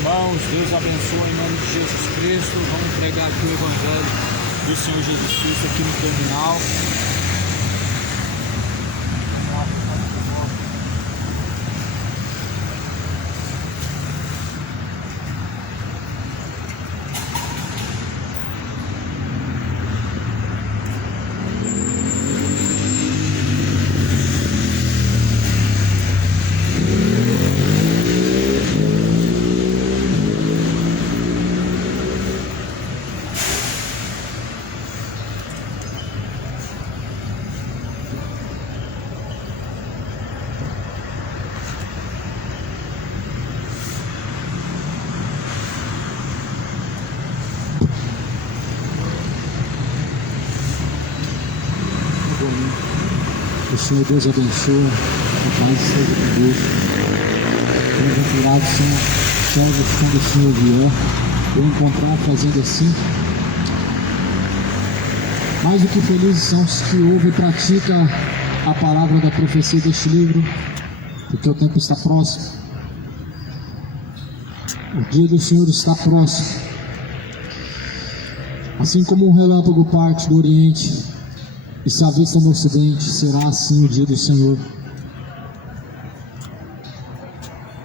irmãos, Deus abençoe em nome de Jesus Cristo. Vamos pregar aqui o Evangelho do Senhor Jesus Cristo aqui no terminal. O Senhor Deus abençoe, a paz seja convosco. Bem-aventurados são os servos quando o Senhor vier, eu encontrar fazendo assim. Mais do que felizes são os que ouvem e praticam a palavra da profecia deste livro, porque o tempo está próximo. O dia do Senhor está próximo. Assim como um relâmpago parte do Oriente e se avista no Ocidente, será assim o dia do Senhor.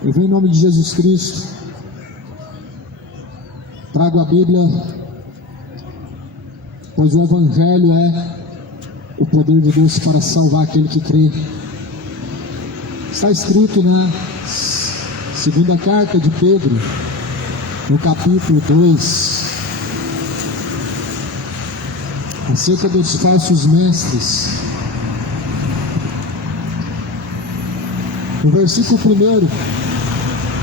Eu venho em nome de Jesus Cristo, trago a Bíblia, pois o Evangelho é o poder de Deus para salvar aquele que crê. Está escrito na segunda carta de Pedro, no capítulo 2, acerca dos falsos mestres. O versículo 1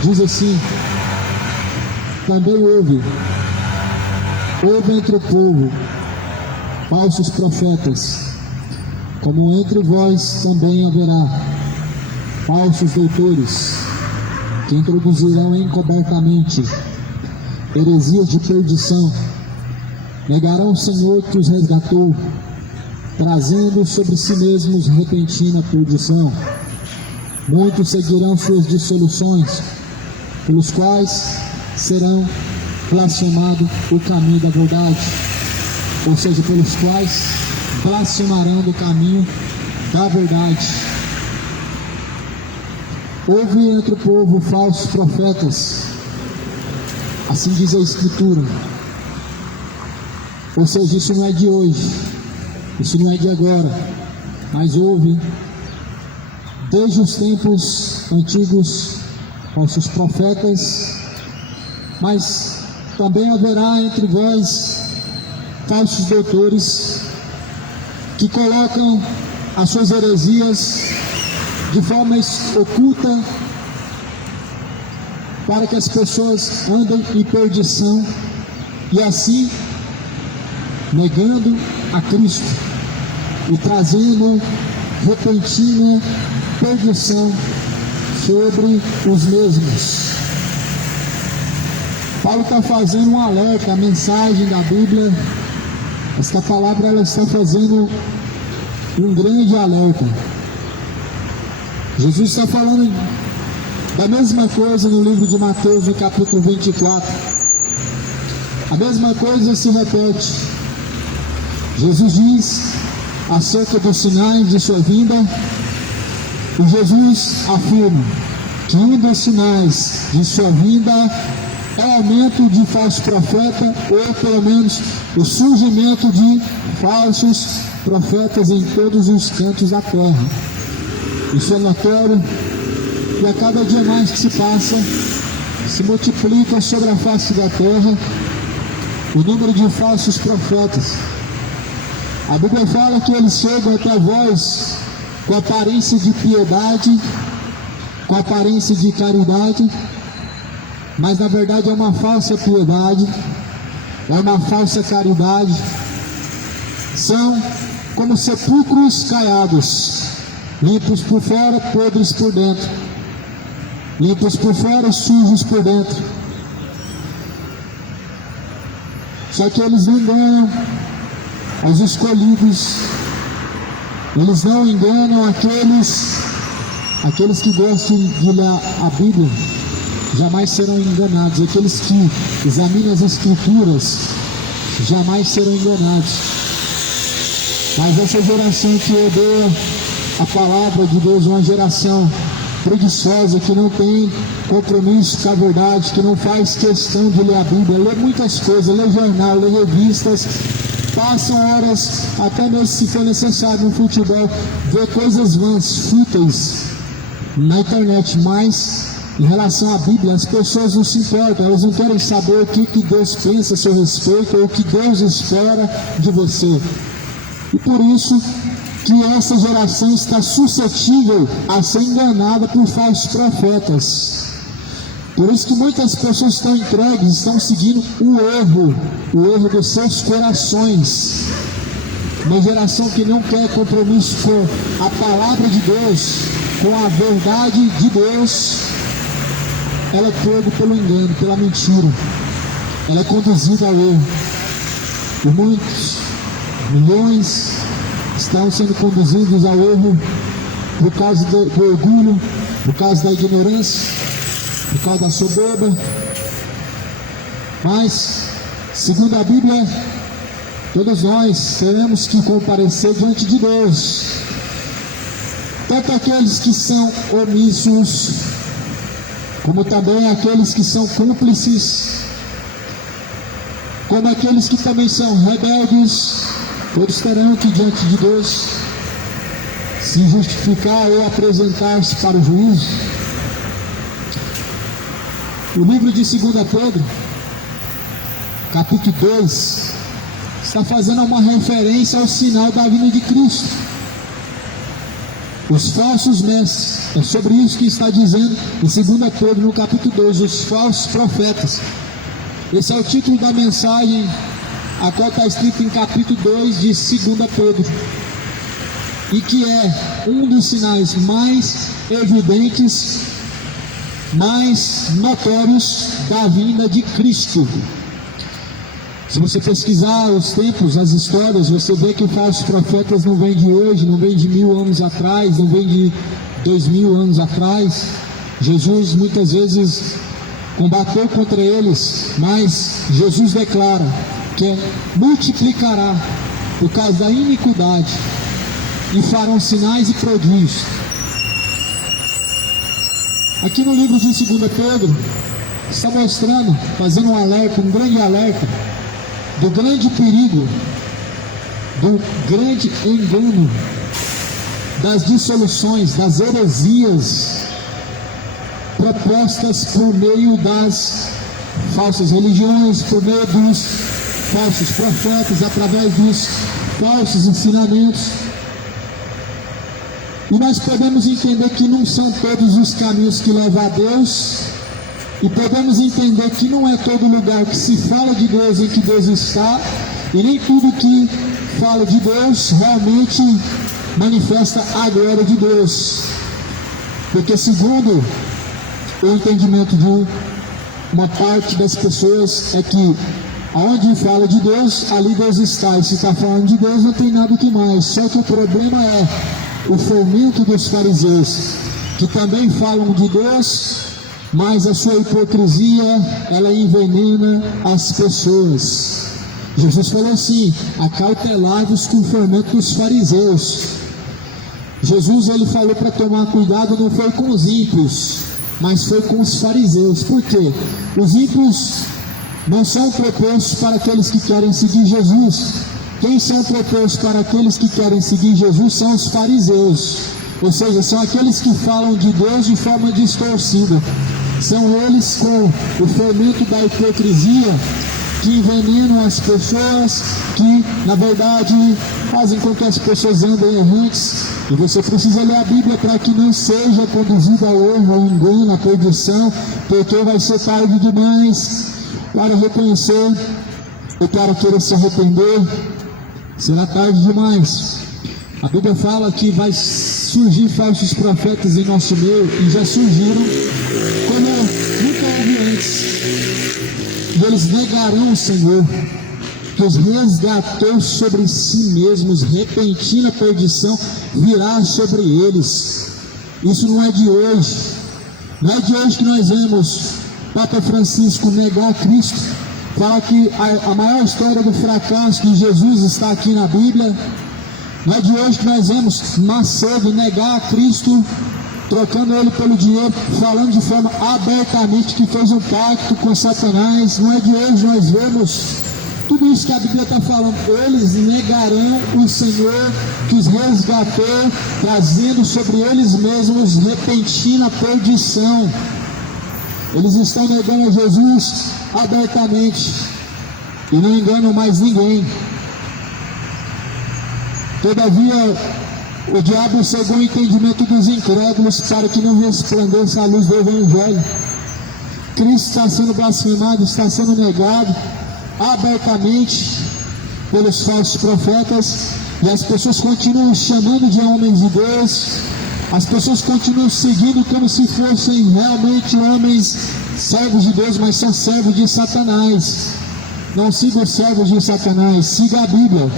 diz assim: também houve entre o povo falsos profetas, como entre vós também haverá falsos doutores, que introduzirão encobertamente heresias de perdição. Negarão o Senhor que os resgatou, trazendo sobre si mesmos repentina perdição. Muitos seguirão suas dissoluções, pelos quais serão blasfemado o caminho da verdade, ou seja, pelos quais blasfemarão do caminho da verdade. Houve entre o povo falsos profetas, assim diz a Escritura. Ou seja, isso não é de hoje, isso não é de agora, mas houve desde os tempos antigos falsos profetas, mas também haverá entre vós falsos doutores que colocam as suas heresias de forma oculta para que as pessoas andem em perdição e assim negando a Cristo e trazendo repentina perdição sobre os mesmos. Paulo está fazendo um alerta, a mensagem da Bíblia, esta palavra ela está fazendo um grande alerta. Jesus está falando da mesma coisa no livro de Mateus, no capítulo 24. A mesma coisa se repete. Jesus diz acerca dos sinais de sua vinda, e Jesus afirma que um dos sinais de sua vinda é o aumento de falsos profetas, ou pelo menos o surgimento de falsos profetas em todos os cantos da terra. Isso é notório, e a cada dia mais que se passa, se multiplica sobre a face da terra o número de falsos profetas. A Bíblia fala que eles chegam até vós com aparência de piedade, com aparência de caridade, mas na verdade é uma falsa piedade, é uma falsa caridade. São como sepulcros caiados, limpos por fora, podres por dentro, limpos por fora, sujos por dentro. Só que eles não enganam aos escolhidos, eles não enganam aqueles que gostam de ler a Bíblia, jamais serão enganados. Aqueles que examinam as Escrituras jamais serão enganados. Mas essa geração que odeia a palavra de Deus, uma geração preguiçosa, que não tem compromisso com a verdade, que não faz questão de ler a Bíblia, lê muitas coisas, lê jornal, lê revistas, passam horas, até mesmo se for necessário no futebol, vê coisas vãs, fúteis na internet, mas em relação à Bíblia, as pessoas não se importam, elas não querem saber o que Deus pensa a seu respeito, ou o que Deus espera de você. E por isso que essa geração está suscetível a ser enganada por falsos profetas. Por isso que muitas pessoas estão entregues, estão seguindo o erro dos seus corações. Uma geração que não quer compromisso com a palavra de Deus, com a verdade de Deus, ela é pega pelo engano, pela mentira. Ela é conduzida ao erro. E muitos, milhões, estão sendo conduzidos ao erro por causa do orgulho, por causa da ignorância, por causa da soberba. Mas, segundo a Bíblia, todos nós teremos que comparecer diante de Deus, tanto aqueles que são omissos, como também aqueles que são cúmplices, como aqueles que também são rebeldes. Todos terão que diante de Deus se justificar ou apresentar-se para o juízo. O livro de 2 Pedro, capítulo 2, está fazendo uma referência ao sinal da vinda de Cristo. Os falsos mestres, é sobre isso que está dizendo em 2 Pedro, no capítulo 2, os falsos profetas. Esse é o título da mensagem, a qual está escrito em capítulo 2 de 2 Pedro, e que é um dos sinais mais evidentes, mais notórios da vinda de Cristo. Se você pesquisar os tempos, as histórias, você vê que os falsos profetas não vêm de hoje, não vêm de 1000 anos atrás, não vêm de 2000 anos atrás. Jesus muitas vezes combateu contra eles, mas Jesus declara que multiplicará por causa da iniquidade, e farão sinais e prodígios. Aqui no livro de 2 Pedro está mostrando, fazendo um alerta, um grande alerta do grande perigo, do grande engano, das dissoluções, das heresias propostas por meio das falsas religiões, por meio dos falsos profetas, através dos falsos ensinamentos. E nós podemos entender que não são todos os caminhos que levam a Deus, e podemos entender que não é todo lugar que se fala de Deus em que Deus está, e nem tudo que fala de Deus realmente manifesta a glória de Deus. Porque segundo o entendimento de uma parte das pessoas é que aonde fala de Deus, ali Deus está, e se está falando de Deus não tem nada que mais. Só que o problema é o fermento dos fariseus, que também falam de Deus, mas a sua hipocrisia, ela envenena as pessoas. Jesus falou assim: acautelai-vos com o fermento dos fariseus. Jesus, ele falou para tomar cuidado, não foi com os ímpios, mas foi com os fariseus. Por quê? Os ímpios não são propostos para aqueles que querem seguir Jesus. Quem são propostos para aqueles que querem seguir Jesus são os fariseus, ou seja, são aqueles que falam de Deus de forma distorcida. São eles com o fermento da hipocrisia que envenenam as pessoas, que na verdade fazem com que as pessoas andem errantes. E você precisa ler a Bíblia para que não seja conduzido ao erro, ao engano, à perdição, porque vai ser tarde demais para reconhecer ou para querer se arrepender. Será tarde demais. A Bíblia fala que vai surgir falsos profetas em nosso meio, e já surgiram como nunca houve antes. E eles negarão o Senhor, que os resgatou sobre si mesmos. Repentina perdição virá sobre eles. Isso não é de hoje. Não é de hoje que nós vemos Papa Francisco negar Cristo, fala que a maior história do fracasso de Jesus está aqui na Bíblia. Não é de hoje que nós vemos Macedo negar a Cristo, trocando ele pelo dinheiro, falando de forma abertamente que fez um pacto com Satanás. Não é de hoje nós vemos tudo isso que a Bíblia está falando. Eles negarão o Senhor que os resgatou, trazendo sobre eles mesmos repentina perdição. Eles estão negando a Jesus abertamente e não enganam mais ninguém. Todavia, o diabo cegou o entendimento dos incrédulos para que não resplandeça a luz do Evangelho. Cristo está sendo blasfemado, está sendo negado abertamente pelos falsos profetas, e as pessoas continuam chamando de homens de Deus, as pessoas continuam seguindo como se fossem realmente homens servos de Deus, mas são servos de Satanás. Não siga os servos de Satanás, siga a Bíblia,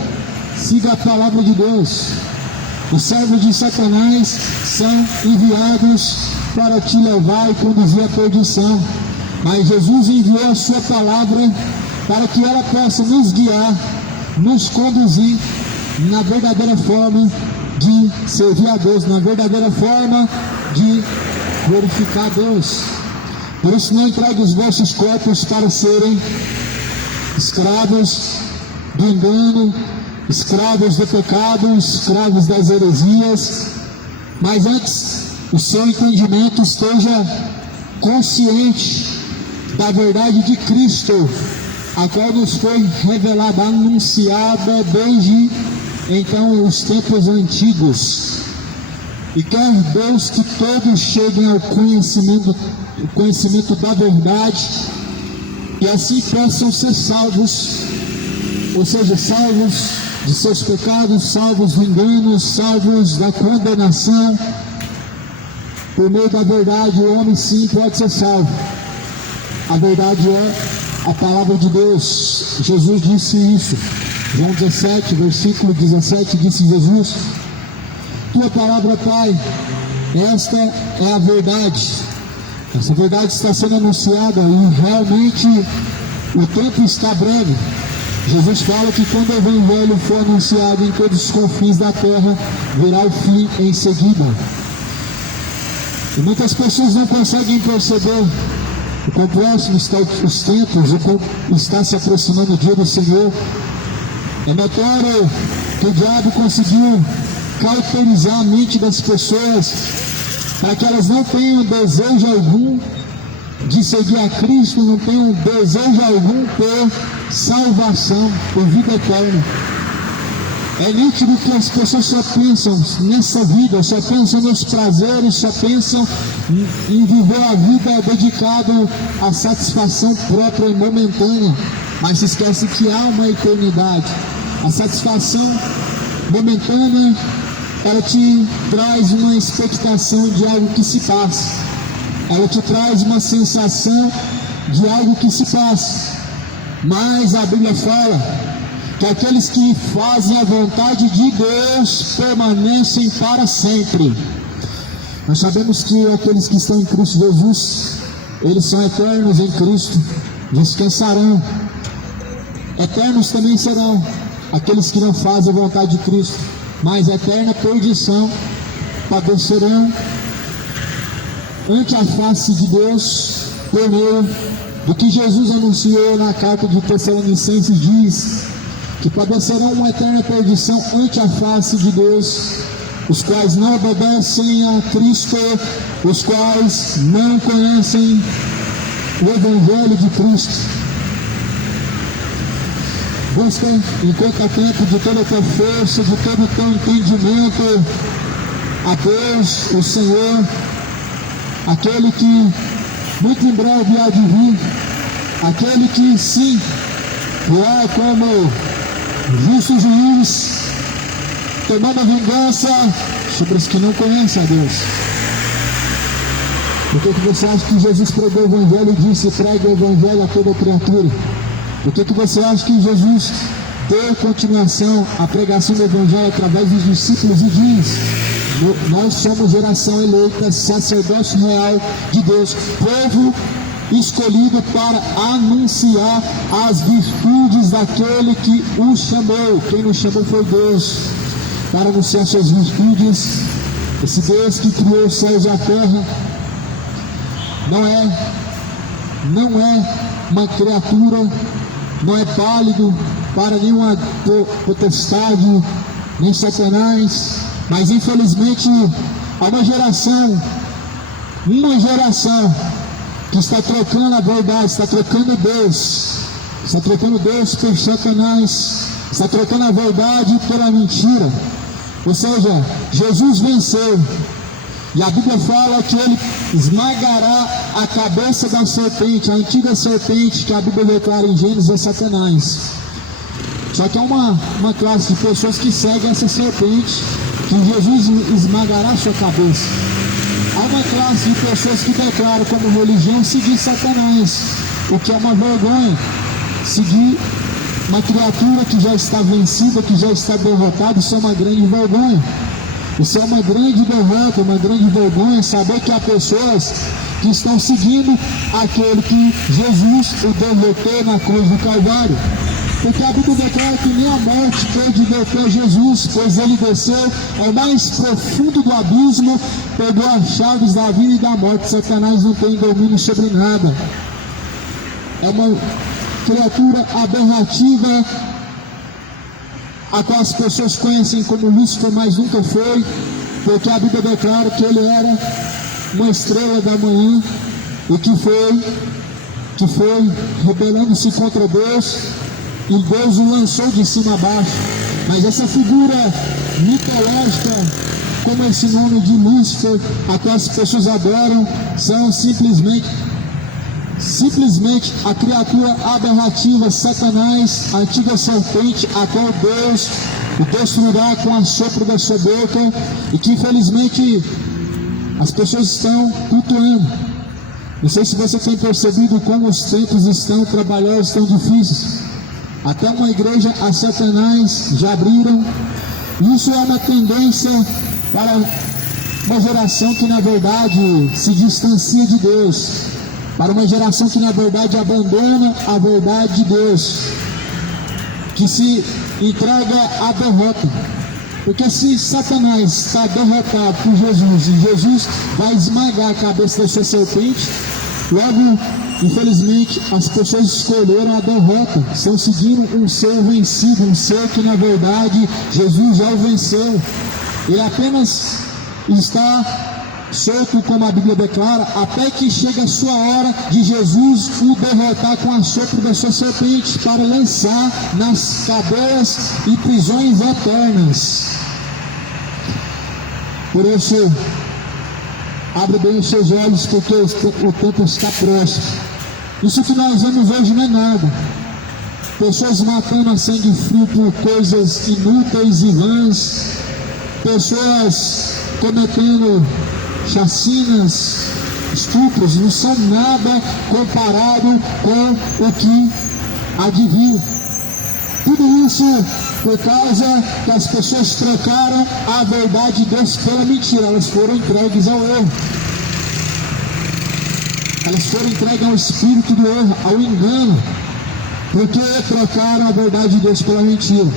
siga a palavra de Deus. Os servos de Satanás são enviados para te levar e conduzir à perdição, mas Jesus enviou a sua palavra para que ela possa nos guiar, nos conduzir na verdadeira forma de servir a Deus, na verdadeira forma de glorificar a Deus. Por isso, não entregue os vossos corpos para serem escravos do engano, escravos do pecado, escravos das heresias, mas antes o seu entendimento esteja consciente da verdade de Cristo, a qual nos foi revelada, anunciada desde então os tempos antigos. E quer Deus que todos cheguem ao conhecimento da verdade, e assim possam ser salvos, ou seja, salvos de seus pecados, salvos do engano, salvos da condenação. Por meio da verdade, o homem sim pode ser salvo. A verdade é a palavra de Deus. Jesus disse isso. João 17, versículo 17, disse Jesus: tua palavra, Pai, esta é a verdade. Essa verdade está sendo anunciada e realmente o tempo está breve. Jesus fala que quando o Evangelho for anunciado em todos os confins da terra, virá o fim em seguida. E muitas pessoas não conseguem perceber o quão próximo está os tempos, o quão está se aproximando o dia do Senhor. É notório que o diabo conseguiu cauterizar a mente das pessoas para que elas não tenham desejo algum de seguir a Cristo, não tenham desejo algum por salvação, por vida eterna. É nítido que as pessoas só pensam nessa vida, só pensam nos prazeres, só pensam em viver a vida dedicado à satisfação própria e momentânea, mas se esquece que há uma eternidade. A satisfação momentânea, ela te traz uma expectação de algo que se passa, ela te traz uma sensação de algo que se passa, mas a Bíblia fala que aqueles que fazem a vontade de Deus permanecem para sempre. Nós sabemos que aqueles que estão em Cristo Jesus, eles são eternos em Cristo, descansarão. Eternos também serão aqueles que não fazem a vontade de Cristo, mas eterna perdição padecerão ante a face de Deus por meio do que Jesus anunciou na carta de Tessalonicenses. Diz que padecerão uma eterna perdição ante a face de Deus, os quais não obedecem a Cristo, os quais não conhecem o Evangelho de Cristo. Busca enquanto há tempo de toda a tua força, de todo o teu entendimento, a Deus, o Senhor, aquele que muito em breve há de vir, aquele que sim virá como justo juiz, tomando a vingança sobre os que não conhecem a Deus. Por que você acha que Jesus pregou o Evangelho e disse: pregue o Evangelho a toda criatura? Por que você acha que Jesus deu continuação à pregação do Evangelho através dos discípulos e diz: nós somos geração eleita, sacerdócio real de Deus, povo escolhido para anunciar as virtudes daquele que o chamou. Quem nos chamou foi Deus, para anunciar suas virtudes. Esse Deus que criou os céus e a terra não é uma criatura, não é válido para nenhuma potestade, nem Satanás, mas infelizmente há uma geração que está trocando a verdade, está trocando Deus por Satanás, está trocando a verdade pela mentira. Ou seja, Jesus venceu, e a Bíblia fala que ele esmagará a cabeça da serpente, a antiga serpente que a Bíblia declara em Gênesis é Satanás. Só que há uma classe de pessoas que seguem essa serpente, que Jesus esmagará sua cabeça. Há uma classe de pessoas que declaram como religião seguir Satanás, o que é uma vergonha. Seguir uma criatura que já está vencida, que já está derrotada, isso é uma grande vergonha. Isso é uma grande derrota, uma grande vergonha, saber que há pessoas que estão seguindo aquele que Jesus o derrotou na cruz do Calvário. Porque a Bíblia declara que nem a morte pôde deter Jesus, pois ele desceu ao mais profundo do abismo, pegou as chaves da vida e da morte. Satanás não tem domínio sobre nada. É uma criatura aberrativa, a qual as pessoas conhecem como Lúcifer, mas nunca foi, porque a Bíblia declara que ele era uma estrela da manhã, e que foi rebelando-se contra Deus, e Deus o lançou de cima a baixo. Mas essa figura mitológica, como esse nome de Lúcifer, a qual as pessoas adoram, são simplesmente a criatura aberrativa, Satanás, a antiga serpente, a qual Deus o destruirá com a sopro da sua boca, e que infelizmente as pessoas estão cultuando. Não sei se você tem percebido como os tempos estão trabalhosos, estão difíceis. Até uma igreja a Satanás já abriram. Isso é uma tendência para uma geração que na verdade se distancia de Deus, para uma geração que na verdade abandona a verdade de Deus, que se entrega à derrota. Porque se Satanás está derrotado por Jesus, e Jesus vai esmagar a cabeça da sua serpente, logo, infelizmente, as pessoas escolheram a derrota, estão seguindo um ser vencido, um ser que na verdade Jesus já o venceu. Ele apenas está solto, como a Bíblia declara, até que chega a sua hora de Jesus o derrotar com a sopro da sua serpente, para lançar nas cadeias e prisões eternas. Por isso, abre bem os seus olhos, porque o tempo está próximo. Isso que nós vemos hoje não é nada. Pessoas matando a sangue frio por coisas inúteis e vãs, pessoas cometendo chacinas, estupros, não são nada comparado com o que há de vir. Tudo isso por causa que as pessoas trocaram a verdade de Deus pela mentira. Elas foram entregues ao erro. Elas foram entregues ao espírito do erro, ao engano. Porque trocaram a verdade de Deus pela mentira.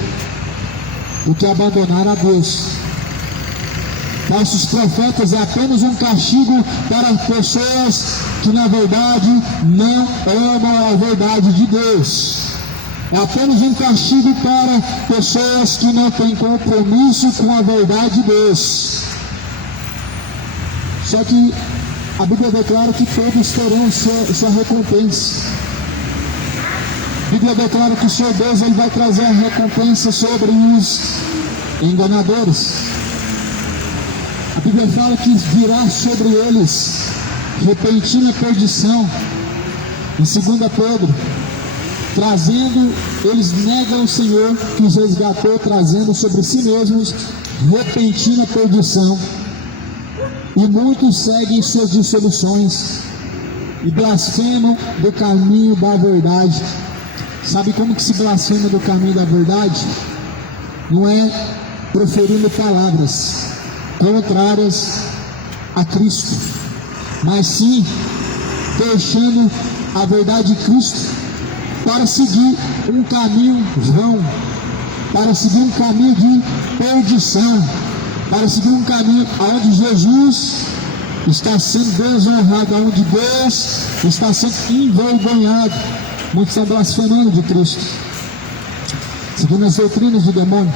Porque abandonaram a Deus. Falsos profetas é apenas um castigo para pessoas que na verdade não amam a verdade de Deus. É apenas um castigo para pessoas que não têm compromisso com a verdade de Deus. Só que a Bíblia declara que todos terão sua recompensa. A Bíblia declara que o Senhor Deus ele vai trazer a recompensa sobre os enganadores. A Bíblia fala que virá sobre eles repentina perdição. Em 2 Pedro, trazendo, eles negam o Senhor que os resgatou, trazendo sobre si mesmos repentina perdição. E muitos seguem suas dissoluções e blasfemam do caminho da verdade. Sabe como que se blasfema do caminho da verdade? Não é proferindo palavras contrárias a Cristo, mas sim deixando a verdade de Cristo para seguir um caminho vão, para seguir um caminho de perdição, para seguir um caminho onde Jesus está sendo desonrado, onde Deus está sendo envergonhado. Muitos estão blasfemando de Cristo, seguindo as doutrinas do demônio.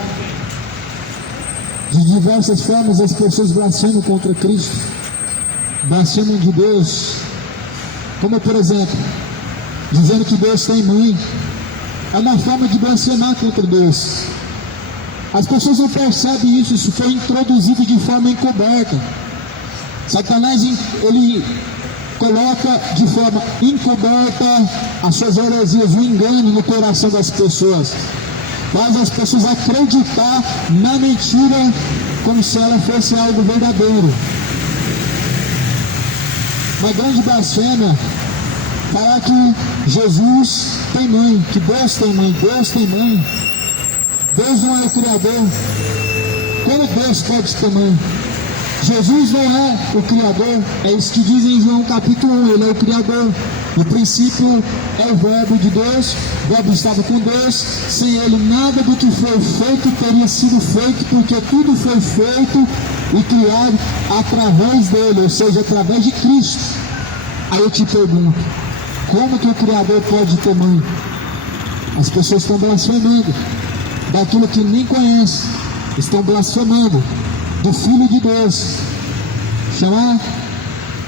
De diversas formas as pessoas blasfemam contra Cristo, blasfemam de Deus, como por exemplo, dizendo que Deus tem mãe. É uma forma de blasfemar contra Deus. As pessoas não percebem isso, isso foi introduzido de forma encoberta. Satanás, ele coloca de forma encoberta as suas heresias, o engano no coração das pessoas. Faz as pessoas acreditar na mentira como se ela fosse algo verdadeiro. Uma grande blasfêmia falar que Jesus tem mãe, que Deus tem mãe. Deus tem mãe. Deus não é o Criador. Como Deus pode ter mãe? Jesus não é o Criador. É isso que diz em João capítulo 1. Ele é o Criador. No princípio é o Verbo de Deus. O Verbo estava com Deus. Sem Ele nada do que foi feito teria sido feito, porque tudo foi feito e criado através dele, ou seja, através de Cristo. Aí eu te pergunto, como que o Criador pode ter mãe? As pessoas estão blasfemando daquilo que nem conhecem, estão blasfemando do Filho de Deus. Chamar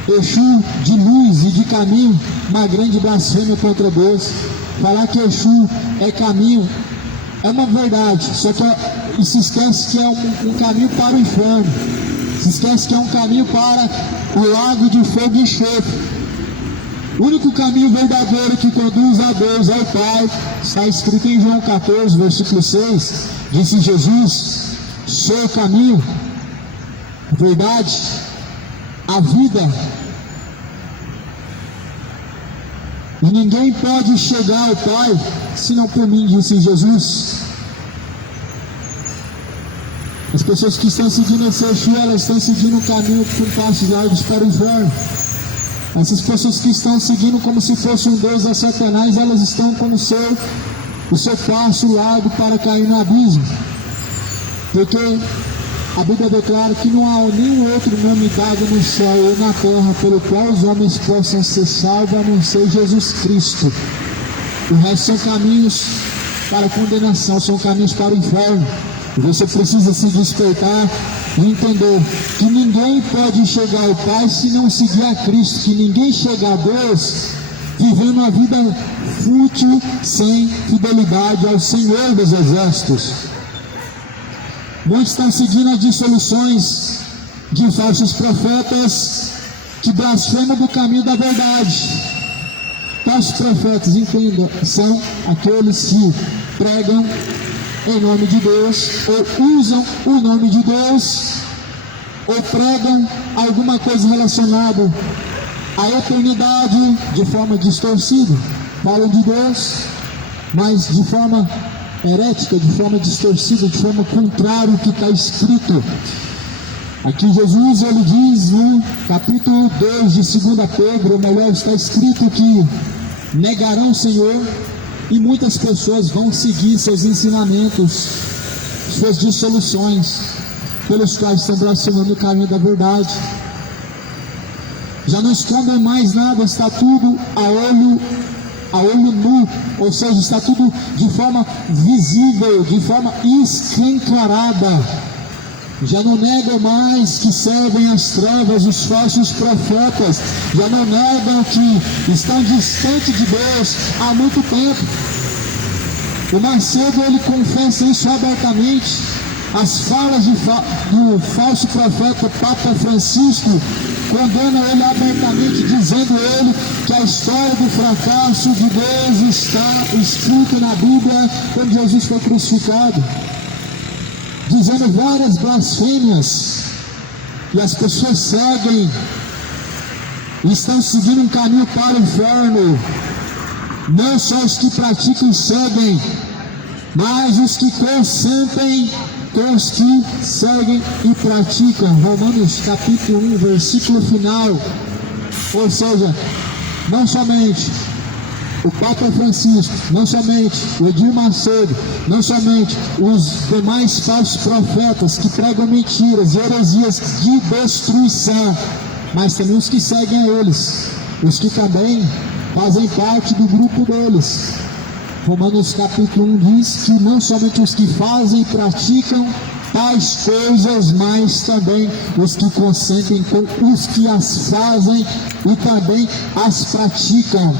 Exu de luz e de caminho, uma grande blasfêmia contra Deus. Falar que Exu é caminho é uma verdade, só que se esquece que é um caminho para o inferno, se esquece que é um caminho para o lago de fogo e enxofre. O único caminho verdadeiro que conduz a Deus, ao Pai, está escrito em João 14, versículo 6. Disse Jesus: sou o caminho, a verdade, a vida. E ninguém pode chegar ao Pai senão por mim, disse Jesus. As pessoas que estão seguindo esse Exu, elas estão seguindo um caminho com passos largos para o inferno. Essas pessoas que estão seguindo como se fosse um Deus a Satanás, elas estão como o seu passo largo para cair no abismo. Porque a Bíblia declara que não há nenhum outro nome dado no céu ou na terra pelo qual os homens possam ser salvos, a não ser Jesus Cristo. O resto são caminhos para a condenação, são caminhos para o inferno. E você precisa se despertar e entender que ninguém pode chegar ao Pai se não seguir a Cristo, que ninguém chega a Deus vivendo uma vida fútil, sem fidelidade ao Senhor dos Exércitos. Muitos estão seguindo as dissoluções de falsos profetas que blasfemam do caminho da verdade. Falsos profetas, entenda, são aqueles que pregam em nome de Deus, ou usam o nome de Deus, ou pregam alguma coisa relacionada à eternidade de forma distorcida. Falam de Deus, mas de forma herética, de forma distorcida, de forma contrária ao que está escrito. Aqui Jesus, ele diz no capítulo 2 de 2 Pedro, ou melhor, está escrito que negarão o Senhor, e muitas pessoas vão seguir seus ensinamentos, suas dissoluções, pelos quais estão blasfemando o caminho da verdade. Já não escondem mais nada, está tudo a olho nu, ou seja, está tudo de forma visível, de forma escancarada. Já não negam mais que servem as trevas, os falsos profetas. Já não negam que estão distantes de Deus há muito tempo. O Macedo, ele confessa isso abertamente. As falas do falso profeta Papa Francisco condenam ele abertamente, dizendo ele que a história do fracasso de Deus está escrita na Bíblia quando Jesus foi crucificado, dizendo várias blasfêmias, e as pessoas seguem e estão seguindo um caminho para o inferno. Não só os que praticam e seguem, mas os que consentem com os que seguem e praticam. Romanos capítulo 1, versículo final. Ou seja, não somente o Papa Francisco, não somente o Edir Macedo, não somente os demais falsos profetas que pregam mentiras e heresias de destruição, mas também os que seguem a eles, os que também fazem parte do grupo deles. Romanos capítulo 1 diz que não somente os que fazem e praticam tais coisas, mas também os que consentem com os que as fazem e também as praticam.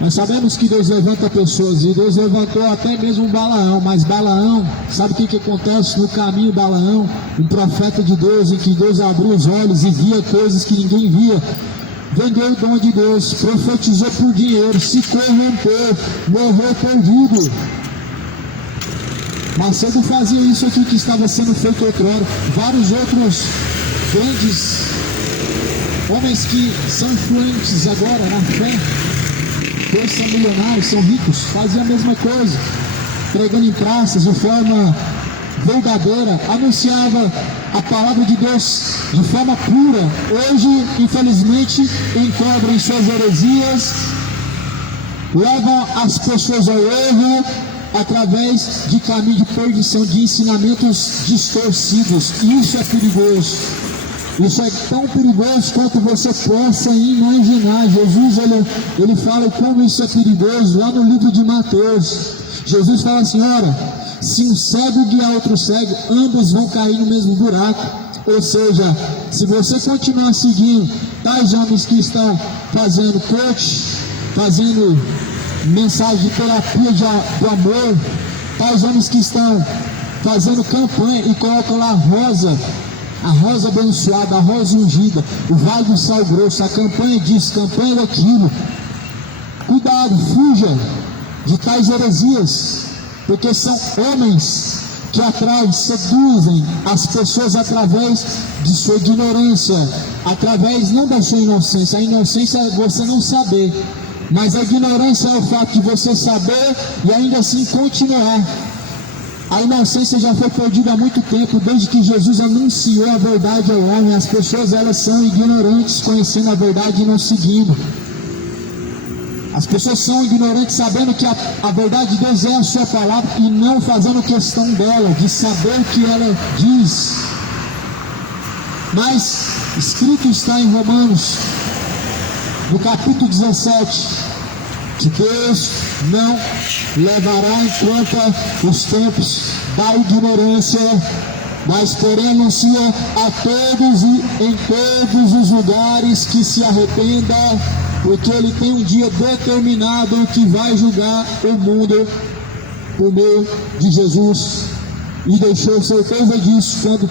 Nós sabemos que Deus levanta pessoas, e Deus levantou até mesmo Balaão, mas Balaão, sabe o que acontece no caminho? Balaão, um profeta de Deus, em que Deus abriu os olhos e via coisas que ninguém via, vendeu o dom de Deus, profetizou por dinheiro, se corrompeu, morreu perdido. Macedo fazia isso aqui que estava sendo feito outrora. Vários outros grandes homens que são influentes agora na fé, eles são milionários, são ricos, fazem a mesma coisa, pregando em praças de forma verdadeira, anunciava a palavra de Deus de forma pura. Hoje, infelizmente, encobrem suas heresias, levam as pessoas ao erro através de caminho de perdição, de ensinamentos distorcidos. E isso é perigoso. Isso é tão perigoso quanto você possa imaginar. Jesus ele fala como isso é perigoso lá no livro de Mateus. Jesus fala assim: ora, se um cego guiar outro cego, ambos vão cair no mesmo buraco. Ou seja, se você continuar seguindo tais homens que estão fazendo coach, fazendo mensagem de terapia do amor, tais homens que estão fazendo campanha e colocam lá a rosa abençoada, a rosa ungida, o vale do sal grosso, a campanha disso, campanha daquilo. Cuidado, fuja de tais heresias, porque são homens que atraem, seduzem as pessoas através de sua ignorância, através não da sua inocência. A inocência é você não saber, mas a ignorância é o fato de você saber e ainda assim continuar. A inocência já foi perdida há muito tempo, desde que Jesus anunciou a verdade ao homem. As pessoas, elas são ignorantes, conhecendo a verdade e não seguindo. As pessoas são ignorantes, sabendo que a verdade de Deus é a sua palavra, e não fazendo questão dela, de saber o que ela diz. Mas escrito está em Romanos, no capítulo 17, que Deus não levará em conta os tempos da ignorância, mas porém anuncia a todos e em todos os lugares que se arrependa, porque Ele tem um dia determinado que vai julgar o mundo por meio de Jesus, e deixou certeza disso quando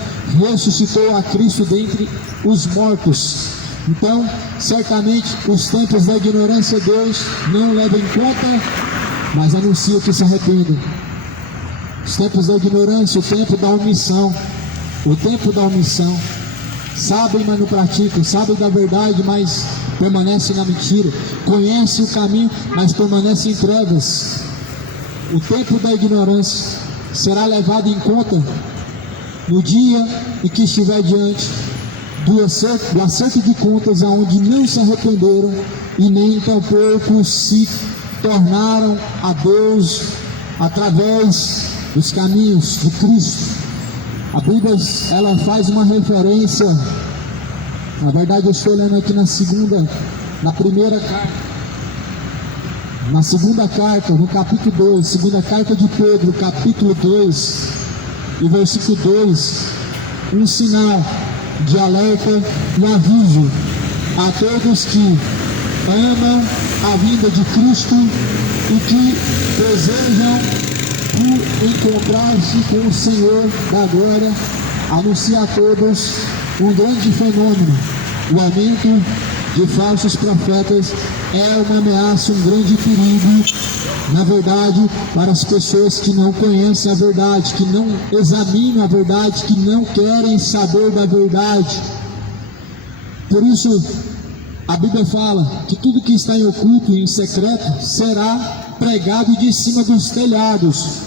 ressuscitou a Cristo dentre os mortos. Então, certamente, os tempos da ignorância Deus não leva em conta, mas anuncia que se arrependam. Os tempos da ignorância, o tempo da omissão, sabem, mas não praticam, sabem da verdade, mas permanecem na mentira, conhecem o caminho, mas permanecem em trevas. O tempo da ignorância será levado em conta no dia em que estiver diante do acerto de contas, aonde não se arrependeram e nem tampouco se tornaram a Deus através dos caminhos de Cristo. A Bíblia, ela faz uma referência, na verdade eu estou olhando aqui na segunda carta, no capítulo 2, segunda carta de Pedro, capítulo 2, e versículo 2, um sinal de alerta e aviso a todos que amam a vinda de Cristo e que desejam por encontrar-se com o Senhor da glória. Anuncia a todos um grande fenômeno: o aumento de falsos profetas é uma ameaça, um grande perigo, na verdade, para as pessoas que não conhecem a verdade, que não examinam a verdade, que não querem saber da verdade. Por isso, a Bíblia fala que tudo que está em oculto e em secreto será pregado de cima dos telhados.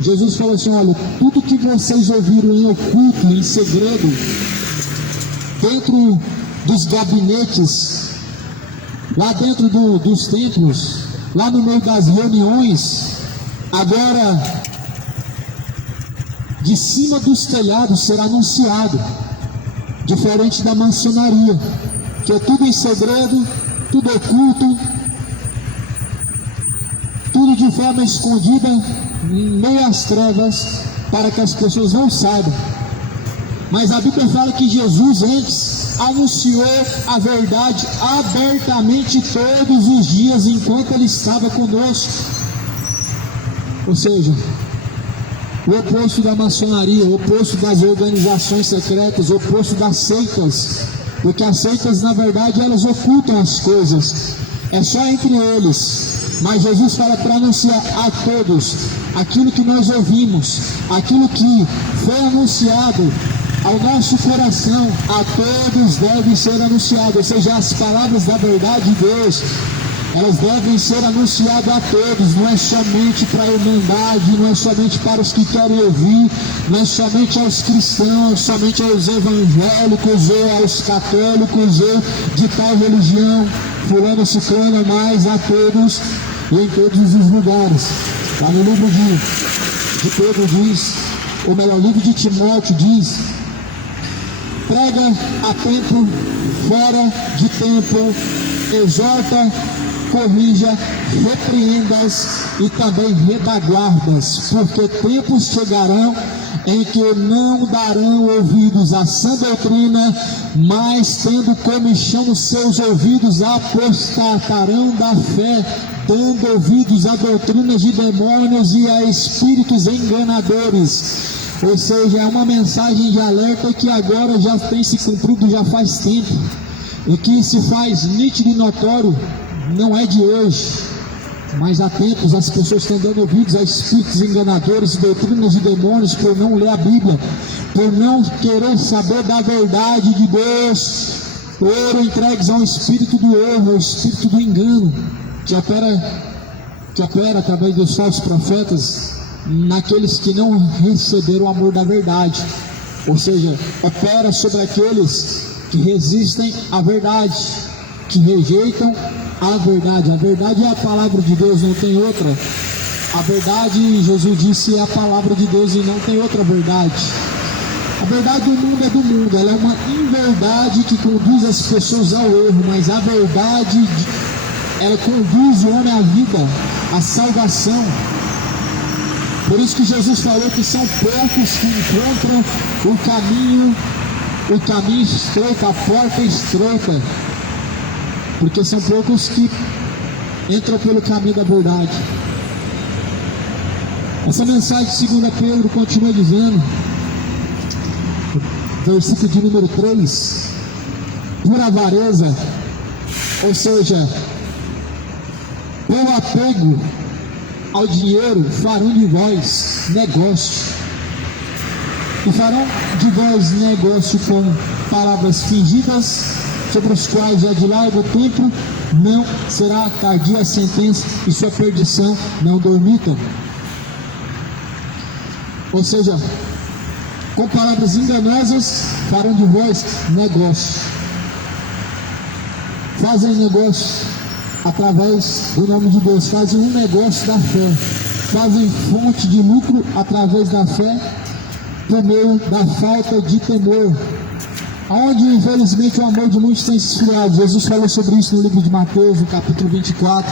Jesus falou assim: olha, tudo que vocês ouviram em oculto, em segredo, dentro dos gabinetes lá dentro dos templos, lá no meio das reuniões, agora de cima dos telhados será anunciado, diferente da maçonaria, que é tudo em segredo, tudo oculto, tudo de forma escondida, em meio às trevas, para que as pessoas não saibam. Mas a Bíblia fala que Jesus antes anunciou a verdade abertamente todos os dias enquanto Ele estava conosco. Ou seja, o oposto da maçonaria, o oposto das organizações secretas, o oposto das seitas, porque as seitas na verdade elas ocultam as coisas, é só entre eles. Mas Jesus fala para anunciar a todos aquilo que nós ouvimos, aquilo que foi anunciado ao nosso coração, a todos deve ser anunciado. Ou seja, as palavras da verdade de Deus, elas devem ser anunciadas a todos, não é somente para a irmandade, não é somente para os que querem ouvir, não é somente aos cristãos, somente aos evangélicos ou aos católicos ou de tal religião, fulano, ciclano, mas a todos e em todos os lugares. Lá no livro de Pedro diz, ou melhor, o livro de Timóteo diz: prega a tempo, fora de tempo, exorta, corrija, repreendas e também retaguardas, porque tempos chegarão em que não darão ouvidos à sã doutrina, mas tendo comichão nos seus ouvidos, apostatarão da fé, dando ouvidos a doutrinas de demônios e a espíritos enganadores. Ou seja, é uma mensagem de alerta que agora já tem se cumprido já faz tempo, e que se faz nítido e notório, não é de hoje, mas há tempos as pessoas estão dando ouvidos a espíritos enganadores, doutrinas de demônios, por não ler a Bíblia, por não querer saber da verdade de Deus, foram entregues ao espírito do erro, ao espírito do engano, que opera através dos falsos profetas, naqueles que não receberam o amor da verdade. Ou seja, opera sobre aqueles que resistem à verdade, que rejeitam a verdade. A verdade é a palavra de Deus, não tem outra. A verdade, Jesus disse, é a palavra de Deus e não tem outra verdade. A verdade do mundo é do mundo, ela é uma inverdade que conduz as pessoas ao erro, mas a verdade, ela conduz o homem à vida, à salvação. Por isso que Jesus falou que são poucos que encontram o caminho estreito, a porta estreita, porque são poucos que entram pelo caminho da verdade. Essa mensagem de 2 Pedro continua dizendo, versículo de número 3, por avareza, ou seja, pelo apego ao dinheiro, farão de vós negócio, e farão de vós negócio com palavras fingidas, sobre os quais já de largo tempo não será tardia a sentença e sua perdição não dormitam. Ou seja, com palavras enganosas farão de vós negócio, fazem negócio através do nome de Deus, fazem um negócio da fé, fazem fonte de lucro através da fé, por meio da falta de temor, aonde infelizmente o amor de muitos tem se esfriado. Jesus falou sobre isso no livro de Mateus, no capítulo 24.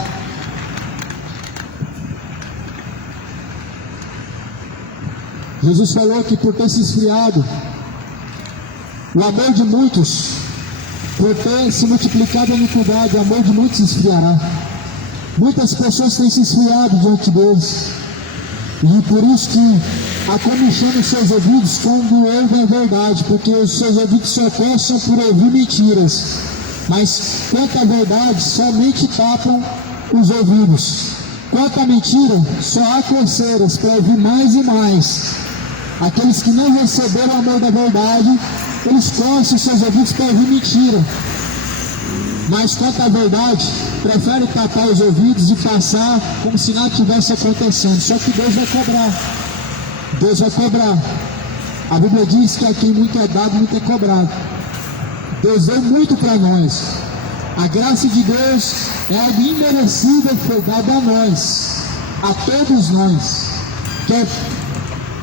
Jesus falou que por ter se esfriado o amor de muitos, por ter se multiplicado a iniquidade, o amor de muitos se esfriará. Muitas pessoas têm se esfriado diante de Deus, e por isso que acomichando os seus ouvidos quando ouvem a verdade, porque os seus ouvidos só coçam por ouvir mentiras, mas quanto à verdade somente tapam os ouvidos. Quanto à mentira, só há coceiras para ouvir mais e mais. Aqueles que não receberam o amor da verdade, eles coçam os seus ouvidos para ouvir mentira. Mas quanto à verdade, prefere tapar os ouvidos e passar como se nada tivesse acontecendo. Só que Deus vai cobrar. Deus vai cobrar. A Bíblia diz que a quem muito é dado, muito é cobrado. Deus deu muito para nós. A graça de Deus é algo imerecido que foi dado a nós, a todos nós, quer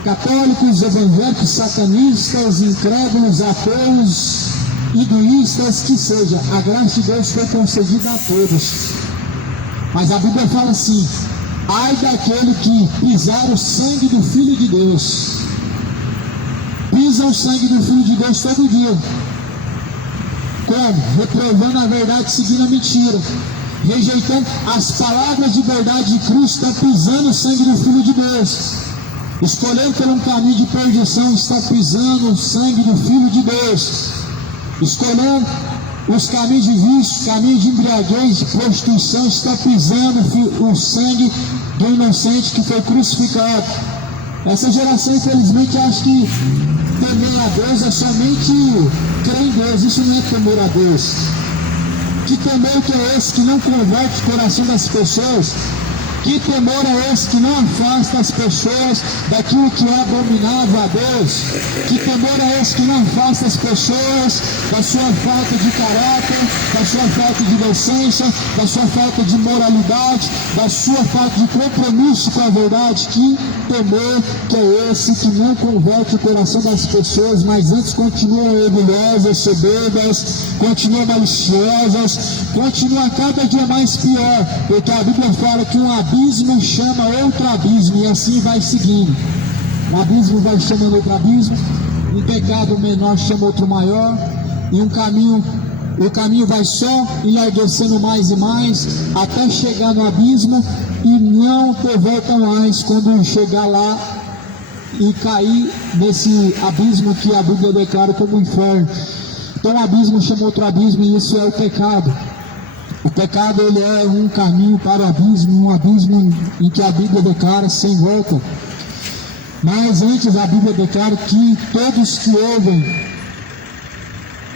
católicos, evangélicos, satanistas, incrédulos, ateus, hinduístas, que seja, a graça de Deus foi concedida a todos. Mas a Bíblia fala assim: ai daquele que pisar o sangue do Filho de Deus. Pisa o sangue do Filho de Deus todo dia. Como? Reprovando a verdade, seguindo a mentira, rejeitando as palavras de verdade de Cristo, está pisando o sangue do Filho de Deus. Escolhendo por um caminho de perdição, está pisando o sangue do Filho de Deus. Escolhendo os caminhos de vício, caminho de embriaguez, de prostituição, está pisando o sangue do inocente que foi crucificado. Essa geração, infelizmente, acha que temer a Deus é somente crer em Deus. Isso não é temer a Deus. Que temor que é esse que não converte o coração das pessoas? Que temor é esse que não afasta as pessoas daquilo que é abominável a Deus? Que temor é esse que não afasta as pessoas da sua falta de caráter, da sua falta de decência, da sua falta de moralidade, da sua falta de compromisso com a verdade? Que temor que é esse que não converte o coração das pessoas, mas antes continuam orgulhosas, soberbas, continuam maliciosas, continuam cada dia mais pior, porque a Bíblia fala que um abismo chama outro abismo, e assim vai seguindo. Um abismo vai chamando outro abismo, um pecado menor chama outro maior, e o caminho vai só enlarguecendo mais e mais, até chegar no abismo e não ter volta mais quando chegar lá e cair nesse abismo que a Bíblia declara como inferno. Então o abismo chama outro abismo, e isso é o pecado. O pecado, ele é um caminho para o abismo, um abismo em que a Bíblia declara sem volta. Mas antes a Bíblia declara que todos que ouvem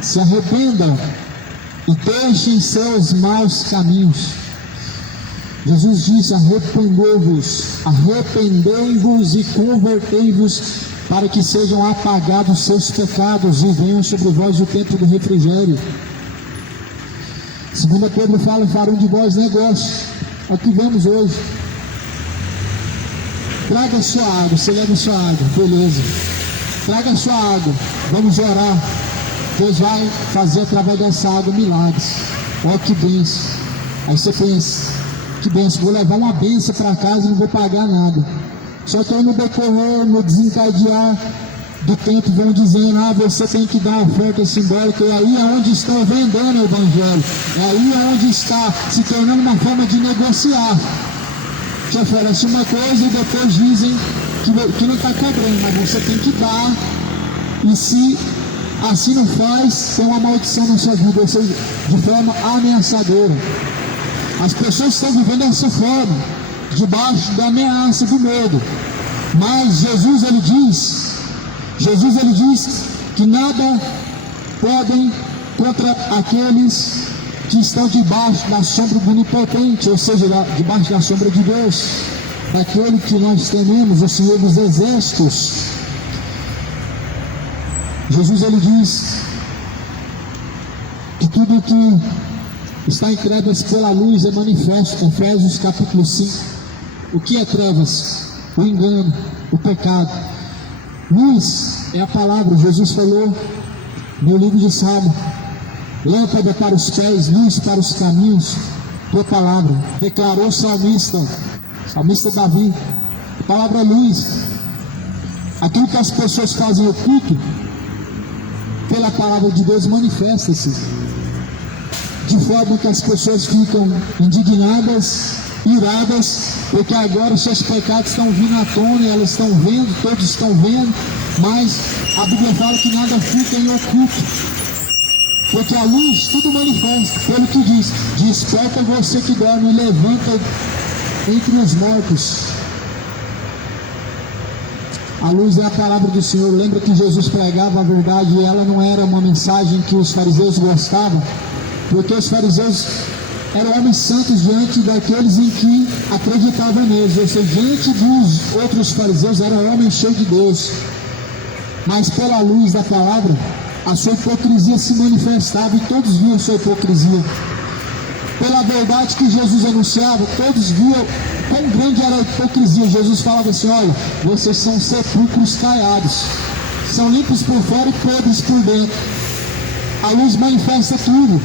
se arrependam e deixem seus maus caminhos. Jesus disse: arrependei-vos e convertei-vos, para que sejam apagados seus pecados e venham sobre vós o tempo do refrigério. 2 Pedro fala: farão de vós negócio. É o que vemos hoje. Traga a sua água, você leva a sua água, beleza. Traga a sua água, vamos orar. Deus vai fazer através dessa água milagres. Ó, que bênção. Aí você pensa: que bênção, vou levar uma bênção para casa e não vou pagar nada. Só que aí no decorrer, no desencadear do tempo, vão dizendo: você tem que dar uma oferta simbólica. E aí é onde estão vendendo o evangelho, é aí é onde está se tornando uma forma de negociar. Te oferece uma coisa e depois dizem que não está cobrando, mas você tem que dar, e se assim não faz, tem uma maldição na sua vida, ou seja, de forma ameaçadora. As pessoas estão vivendo dessa forma, debaixo da ameaça, do medo. Mas Jesus ele diz que nada podem contra aqueles que estão debaixo da sombra do Onipotente, ou seja, debaixo da sombra de Deus, daquele que nós tememos, o Senhor dos Exércitos. Jesus ele diz que tudo que está em trevas pela luz é manifesto. Efésios capítulo 5. O que é trevas? O engano, o pecado. Luz é a palavra. Jesus falou no livro de Salmo: lâmpada para os pés, luz para os caminhos, tua palavra. Declarou o salmista Davi. A palavra é luz. Aquilo que as pessoas fazem oculto, pela palavra de Deus manifesta-se, de forma que as pessoas ficam indignadas, iradas, porque agora seus pecados estão vindo à tona, e elas estão vendo, todos estão vendo, mas a Bíblia fala que nada fica em oculto, porque a luz tudo manifesta. Pelo que diz: desperta você que dorme e levanta entre os mortos. A luz é a palavra do Senhor. Lembra que Jesus pregava a verdade, e ela não era uma mensagem que os fariseus gostavam, porque os fariseus eram homens santos diante daqueles em que acreditavam neles, ou seja, diante dos outros fariseus eram homens cheios de Deus. Mas pela luz da palavra, a sua hipocrisia se manifestava, e todos viam sua hipocrisia. pela verdade que Jesus anunciava, todos viam quão grande era a hipocrisia. Jesus falava assim: olha, vocês são sepulcros caiados, são limpos por fora e podres por dentro. A luz manifesta tudo,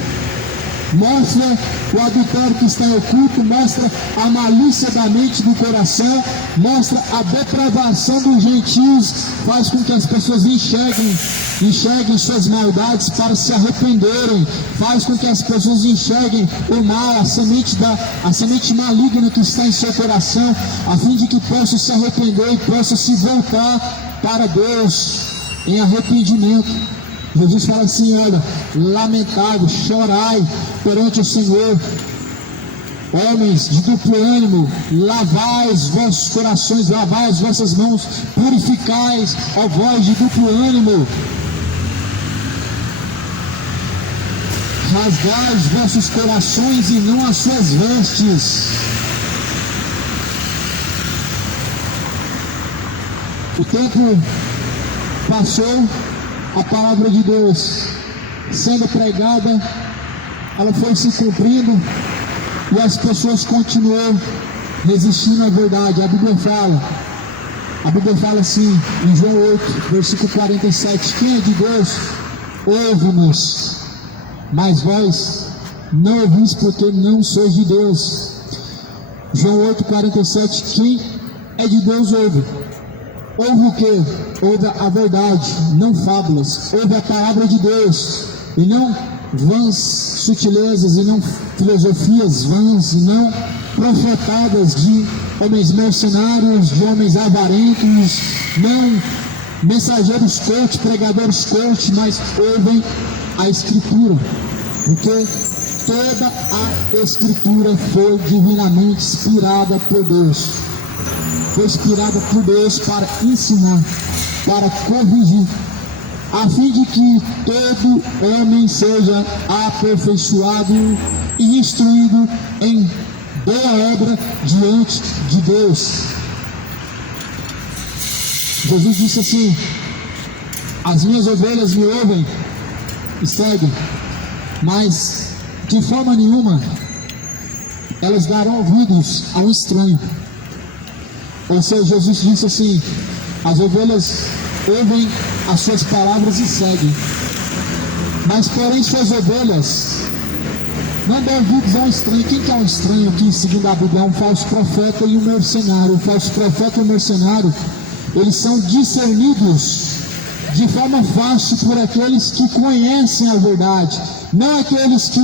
mostra o adultério que está em oculto, mostra a malícia da mente do coração, mostra a depravação dos gentios, faz com que as pessoas enxerguem suas maldades para se arrependerem, faz com que as pessoas enxerguem o mal, a semente maligna que está em seu coração, a fim de que possam se arrepender e possam se voltar para Deus em arrependimento. Jesus fala assim: olha, lamentai, chorai perante o Senhor, homens de duplo ânimo, lavai os vossos corações, lavai as vossas mãos, purificais, ó vós de duplo ânimo, rasgai os vossos corações e não as suas vestes. O tempo passou, a palavra de Deus sendo pregada, ela foi se cumprindo e as pessoas continuam resistindo à verdade. A Bíblia fala assim em João 8, versículo 47: quem é de Deus, ouve-nos, mas vós não ouvis, porque não sois de Deus. João 8, 47: quem é de Deus, ouve. Ouve o que? Ouve a verdade, não fábulas. Ouve a palavra de Deus, e não vãs sutilezas, e não filosofias vãs, e não profetadas de homens mercenários, de homens avarentos, não mensageiros coach, pregadores coach, mas ouvem a Escritura, porque toda a Escritura foi divinamente inspirada por Deus. Foi inspirada por Deus para ensinar, para corrigir, a fim de que todo homem seja aperfeiçoado e instruído em boa obra diante de Deus. Jesus disse assim: as minhas ovelhas me ouvem e seguem, mas de forma nenhuma elas darão ouvidos a um estranho. Ou seja, Jesus disse assim: as ovelhas ouvem as suas palavras e seguem, mas porém suas ovelhas não dão ouvidos a um estranho. Quem que é um estranho aqui, segundo a Bíblia? É um falso profeta e um mercenário. O falso profeta e o mercenário, eles são discernidos de forma fácil por aqueles que conhecem a verdade, não aqueles que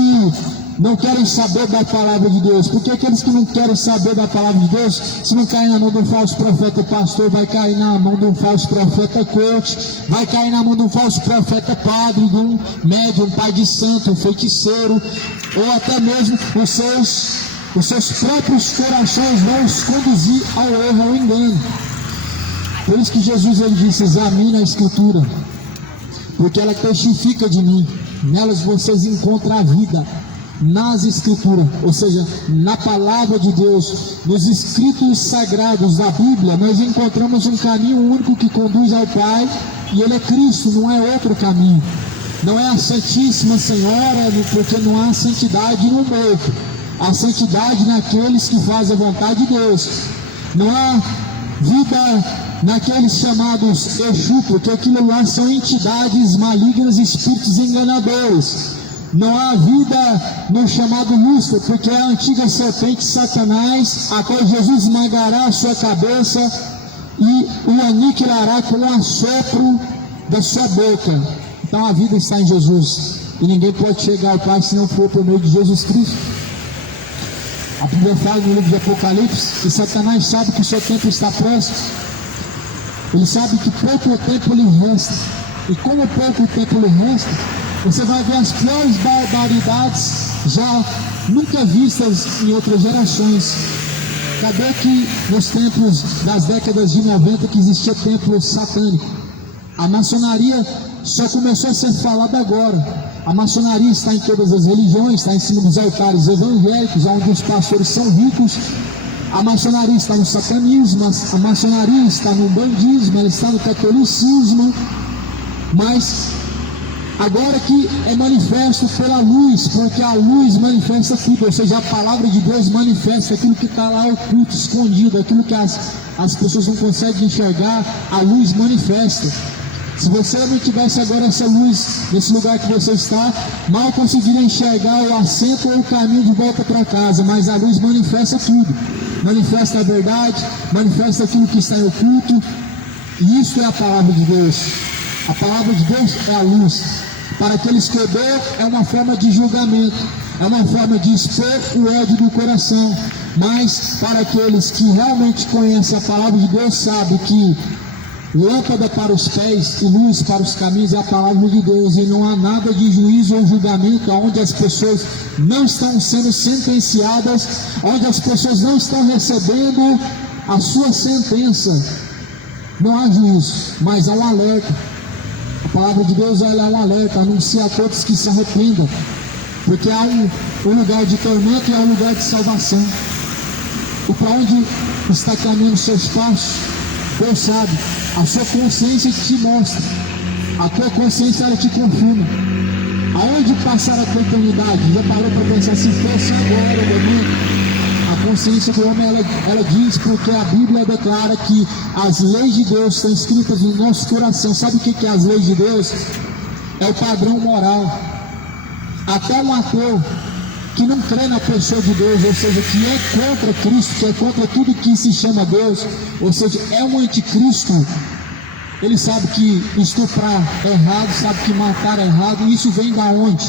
não querem saber da palavra de Deus. Porque aqueles que não querem saber da palavra de Deus, se não cair na mão de um falso profeta pastor, vai cair na mão de um falso profeta coach, vai cair na mão de um falso profeta padre, de um médium, um pai de santo, um feiticeiro, ou até mesmo os seus próprios corações vão os conduzir ao erro, ao engano. Por isso que Jesus ele disse: examine a Escritura, porque ela testifica de mim, nelas vocês encontram a vida. Nas Escrituras, ou seja, na palavra de Deus, nos escritos sagrados da Bíblia, nós encontramos um caminho único que conduz ao Pai, e ele é Cristo, não é outro caminho. Não é a Santíssima Senhora, porque não há santidade no morto, há santidade naqueles que fazem a vontade de Deus. Não há vida naqueles chamados Exu, porque aquilo lá são entidades malignas, espíritos enganadores. Não há vida no chamado Lúcifer, porque é a antiga serpente Satanás, a qual Jesus esmagará a sua cabeça e o aniquilará com o assopro da sua boca. Então a vida está em Jesus, e ninguém pode chegar ao Pai se não for por meio de Jesus Cristo. A Bíblia fala no livro de Apocalipse que Satanás sabe que o seu tempo está próximo. Ele sabe que pouco tempo lhe resta, e como pouco tempo lhe resta, você vai ver as piores barbaridades já nunca vistas em outras gerações. Cadê que nos tempos das décadas de 90 que existia templo satânico? A maçonaria só começou a ser falada agora. A maçonaria está em todas as religiões, está em cima dos altares evangélicos, onde os pastores são ricos. A maçonaria está no satanismo, a maçonaria está no bandismo, ela está no catolicismo, mas Agora que é manifesto pela luz, porque a luz manifesta tudo, ou seja, a palavra de Deus manifesta aquilo que está lá oculto, escondido, aquilo que as pessoas não conseguem enxergar, a luz manifesta. Se você não tivesse agora essa luz nesse lugar que você está, mal conseguiria enxergar o assento ou o caminho de volta para casa, mas a luz manifesta tudo, manifesta a verdade, manifesta aquilo que está em oculto, e isso é a palavra de Deus. A palavra de Deus é a luz. Para aqueles que odeiam, é uma forma de julgamento, é uma forma de expor o ódio do coração, mas para aqueles que realmente conhecem a palavra de Deus, sabem que lâmpada para os pés e luz para os caminhos é a palavra de Deus, e não há nada de juízo ou julgamento onde as pessoas não estão sendo sentenciadas, onde as pessoas não estão recebendo a sua sentença. Não há juízo, mas há um alerta. A palavra de Deus, ela é um alerta, anuncia a todos que se arrependam, porque há um lugar de tormento e há um lugar de salvação. E para onde está caminhando seus passos, Deus sabe. A sua consciência te mostra, a tua consciência ela te confirma. Aonde passar a tua eternidade? Já parou para pensar, se fosse agora o momento? A consciência do homem ela diz, porque a Bíblia declara que as leis de Deus estão escritas no nosso coração. Sabe o que é as leis de Deus? É o padrão moral. Até um ateu que não crê na pessoa de Deus, ou seja, que é contra Cristo, que é contra tudo que se chama Deus, ou seja, é um anticristo, ele sabe que estuprar é errado, sabe que matar é errado. E isso vem da onde?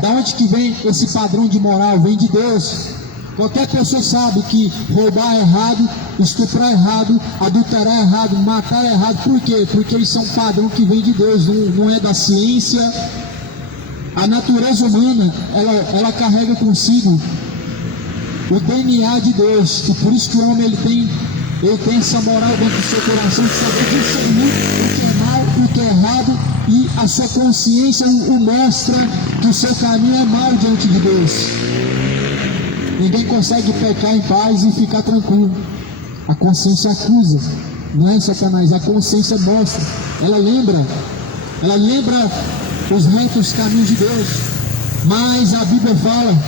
Da onde que vem esse padrão de moral? Vem de Deus. Qualquer pessoa sabe que roubar é errado, estuprar é errado, adulterar é errado, matar é errado. Por quê? Porque eles são padrão que vem de Deus, não é da ciência. A natureza humana, ela carrega consigo o DNA de Deus, e por isso que o homem ele tem essa moral dentro do seu coração de saber discernir o que é mal, o que é errado, e a sua consciência o mostra que o seu caminho é mau diante de Deus. Ninguém consegue pecar em paz e ficar tranquilo. A consciência acusa, não é, Satanás? A consciência mostra, ela lembra os retos caminhos de Deus. Mas a Bíblia fala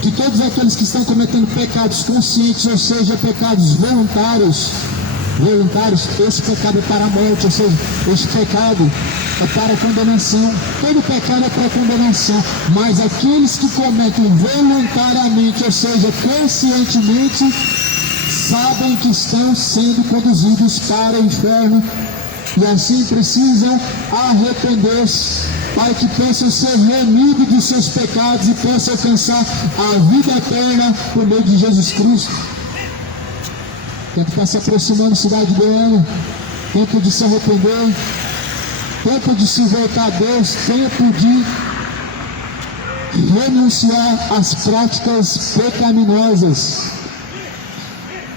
que todos aqueles que estão cometendo pecados conscientes, ou seja, pecados voluntários, esse pecado é para a morte, ou seja, esse pecado é para a condenação. Todo pecado é para a condenação, mas aqueles que cometem voluntariamente, ou seja, conscientemente, sabem que estão sendo conduzidos para o inferno, e assim precisam arrepender-se, para que possam ser remidos de seus pecados e possam alcançar a vida eterna por meio de Jesus Cristo. Tempo está se aproximando, cidade de Goiânia. Tempo de se arrepender, tempo de se voltar a Deus, tempo de renunciar às práticas pecaminosas.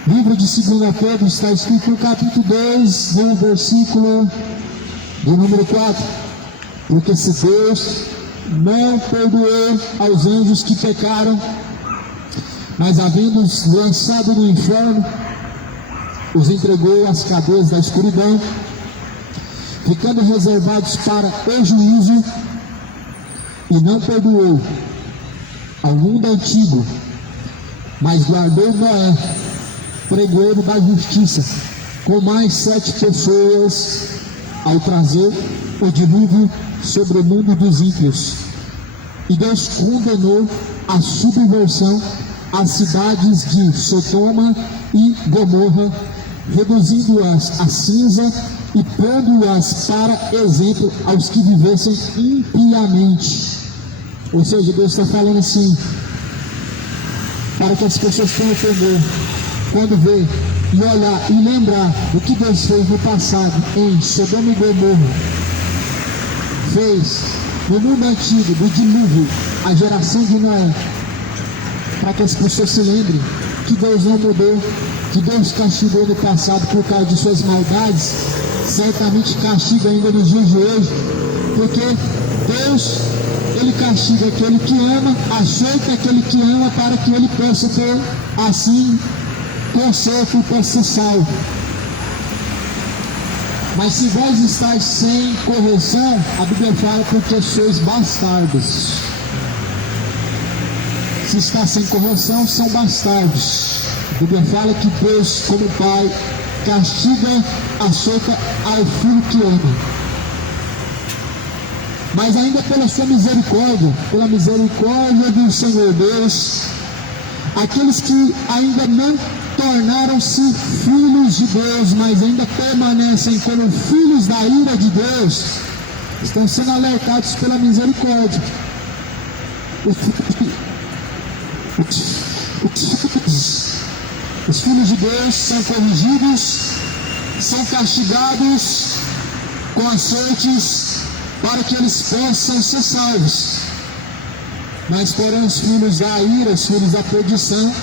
Livro de 2 Pedro está escrito no capítulo 2, no versículo de número 4. Porque se Deus não perdoou aos anjos que pecaram, mas havendo-os lançado no inferno, os entregou às cadeias da escuridão, ficando reservados para o juízo, e não perdoou ao mundo antigo, mas guardou Noé, pregoeiro da justiça, com mais 7 pessoas, ao trazer o dilúvio sobre o mundo dos ímpios. E Deus condenou a subversão às cidades de Sodoma e Gomorra, reduzindo-as a cinza e pondo-as para exemplo aos que vivessem impiamente. Ou seja, Deus está falando assim, para que as pessoas tenham entender, quando ver e olhar e lembrar do que Deus fez no passado em Sodoma e Gomorra, fez no mundo antigo, do dilúvio, a geração de Noé, para que as pessoas se lembrem que Deus não mudou, que Deus castigou no passado por causa de suas maldades, certamente castiga ainda nos dias de hoje, porque Deus, Ele castiga aquele que ama, açoita aquele que ama, para que ele possa ter, assim, conserto e possa ser salvo. Mas se vós estáis sem correção, a Bíblia fala porque sois bastardos. Se está sem correção, são bastardos. A Bíblia fala que Deus, como Pai, castiga, açoita ao filho que ama. Mas ainda pela sua misericórdia, pela misericórdia do Senhor Deus, aqueles que ainda não tornaram-se filhos de Deus, mas ainda permanecem como filhos da ira de Deus, estão sendo alertados pela misericórdia. Os filhos de Deus são corrigidos, são castigados com açoites para que eles possam ser salvos. Mas porém os filhos da ira, os filhos da perdição,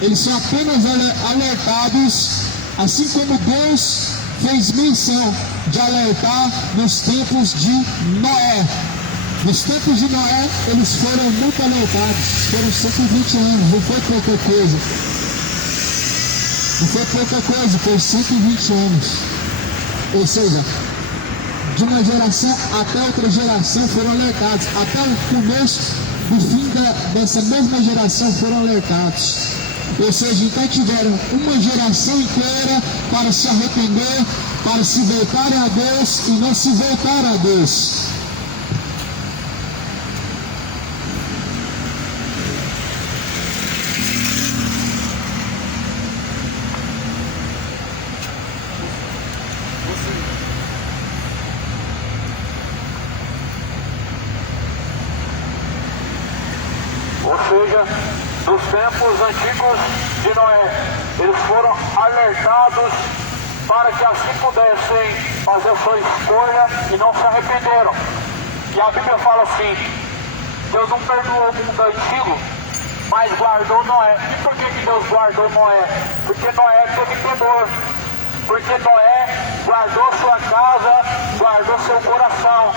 eles são apenas alertados, assim como Deus fez menção de alertar nos tempos de Noé. Nos tempos de Noé, eles foram muito alertados, foram 120 anos, não foi pouca coisa. Não foi pouca coisa, foi 120 anos. Ou seja, de uma geração até outra geração foram alertados, até o começo do fim dessa mesma geração foram alertados. Ou seja, então tiveram uma geração inteira para se arrepender, para se voltarem a Deus e não se voltar a Deus. Ou seja, nos tempos antigos de Noé, eles foram alertados para que assim pudessem fazer sua escolha e não se arrependeram. E a Bíblia fala assim: Deus não perdoou o mundo antigo, mas guardou Noé. E por que Deus guardou Noé? Porque Noé teve temor. Porque Noé guardou sua casa, guardou seu coração.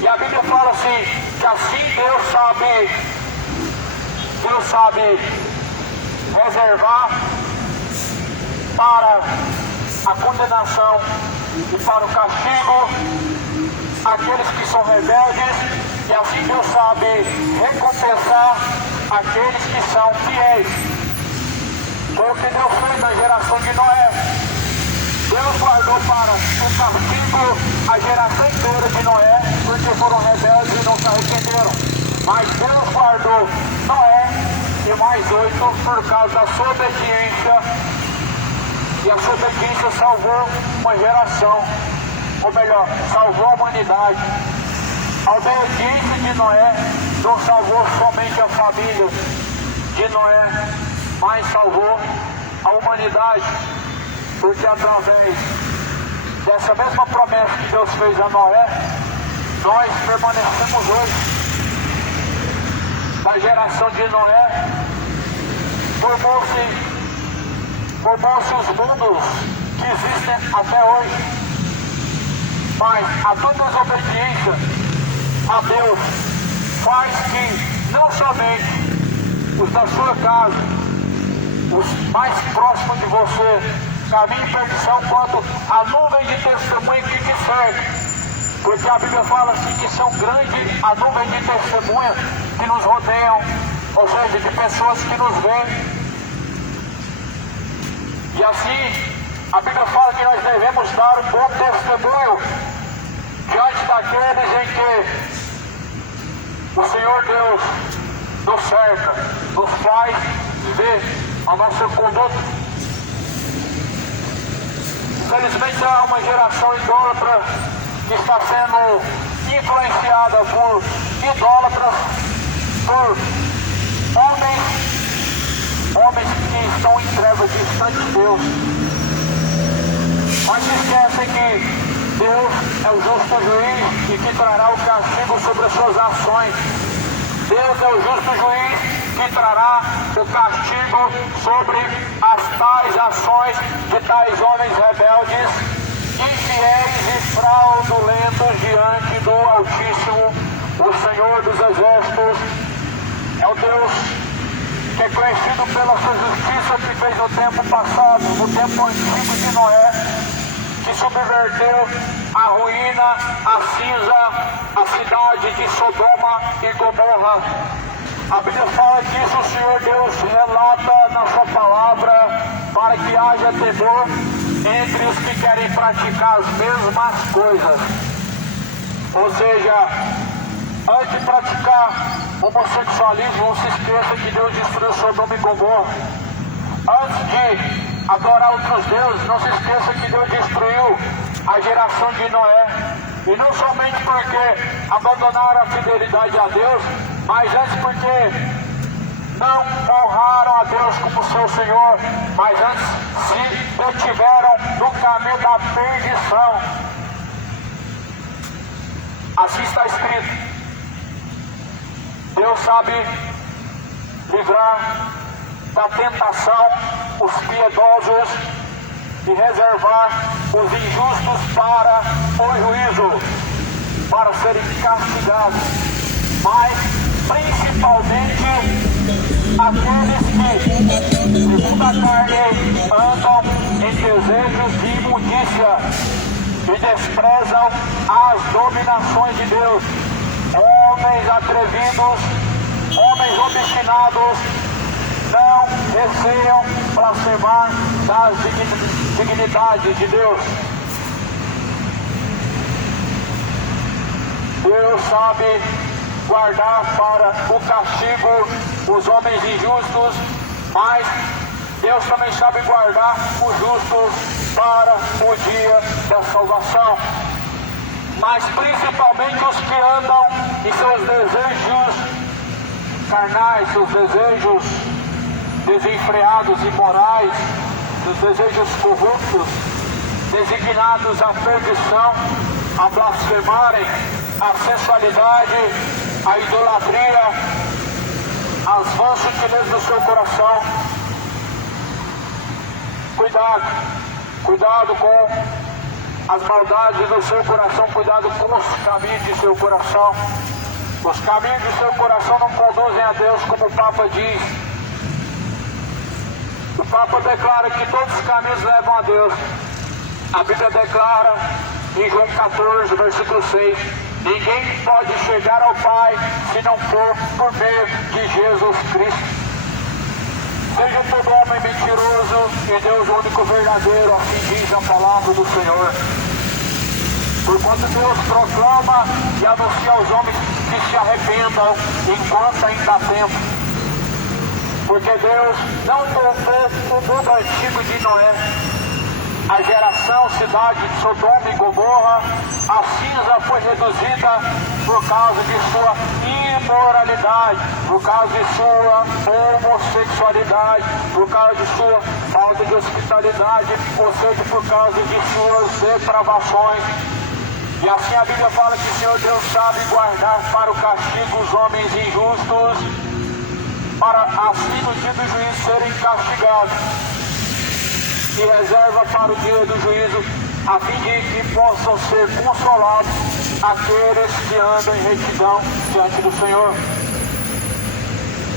E a Bíblia fala assim, que assim Deus sabe reservar para a condenação e para o castigo aqueles que são rebeldes, e assim Deus sabe recompensar aqueles que são fiéis. Foi o que Deus fez na geração de Noé. Deus guardou para o castigo a geração inteira de Noé, porque foram rebeldes e não se arrependeram. Mas Deus guardou Noé e mais 8 por causa da sua obediência. E a sua obediência salvou uma geração, ou melhor, salvou a humanidade. A obediência de Noé não salvou somente a família de Noé, mas salvou a humanidade. Porque através dessa mesma promessa que Deus fez a Noé, nós permanecemos hoje. Da geração de Noé, formou-se os mundos que existem até hoje. Mas a tua desobediência a Deus faz que não somente os da sua casa, os mais próximos de você, caminho em perdição, quanto a nuvem de testemunha que te cerca. Porque a Bíblia fala assim que são grandes a nuvem de testemunha que nos rodeiam, ou seja, de pessoas que nos veem. E assim, a Bíblia fala que nós devemos dar um bom testemunho diante daqueles em que o Senhor Deus nos cerca, nos faz ver a nossa conduta. Infelizmente há uma geração idólatra que está sendo influenciada por idólatras, por homens que estão em trevas distantes de Deus. Mas se esquecem que Deus é o justo juiz e que trará o castigo sobre as suas ações. Deus é o justo juiz que trará o castigo sobre as tais ações de tais homens rebeldes, infiéis e fraudulentos diante do Altíssimo. O Senhor dos Exércitos é o Deus que é conhecido pela sua justiça que fez no tempo passado, no tempo antigo de Noé, que subverteu a ruína, a cinza, a cidade de Sodoma e Gomorra. A Bíblia fala que isso o Senhor Deus relata na sua palavra para que haja temor entre os que querem praticar as mesmas coisas. Ou seja, antes de praticar homossexualismo, não se esqueça que Deus destruiu Sodoma e Gomorra. Antes de adorar outros deuses, não se esqueça que Deus destruiu a geração de Noé. E não somente porque abandonaram a fidelidade a Deus, mas antes porque não honraram a Deus como seu Senhor, mas antes se detiveram no caminho da perdição. Assim está escrito. Deus sabe livrar da tentação os piedosos e reservar os injustos para o juízo, para serem castigados, mas principalmente aqueles que, segundo a carne, andam em desejos de imundícia e desprezam as dominações de Deus. Homens atrevidos, homens obstinados, não receiam blasfemar das dignidades de Deus. Deus sabe guardar para o castigo os homens injustos, mas Deus também sabe guardar os justos para o dia da salvação. Mas principalmente os que andam em seus desejos carnais, seus desejos desenfreados e imorais, seus desejos corruptos, designados à perdição, a blasfemarem, a sensualidade, a idolatria, as vãs sutilezas do seu coração. Cuidado com as maldades do seu coração, cuidado com os caminhos de seu coração. Os caminhos de seu coração não conduzem a Deus, como o Papa diz. O Papa declara que todos os caminhos levam a Deus. A Bíblia declara em João 14, versículo 6, ninguém pode chegar ao Pai se não for por meio de Jesus Cristo. Seja todo homem mentiroso e Deus o único verdadeiro, assim diz a palavra do Senhor. Porquanto Deus proclama e anuncia aos homens que se arrependam enquanto ainda há tempo. Porque Deus não poupou o mundo antigo de Noé. A geração, cidade de Sodoma e Gomorra, a cinza foi reduzida por causa de sua imoralidade, por causa de sua homossexualidade, por causa de sua falta de hospitalidade, ou seja, por causa de suas depravações. E assim a Bíblia fala que o Senhor Deus sabe guardar para o castigo os homens injustos, para assim no dia do juízo serem castigados. E reserva para o dia do juízo, a fim de que possam ser consolados aqueles que andam em retidão diante do Senhor.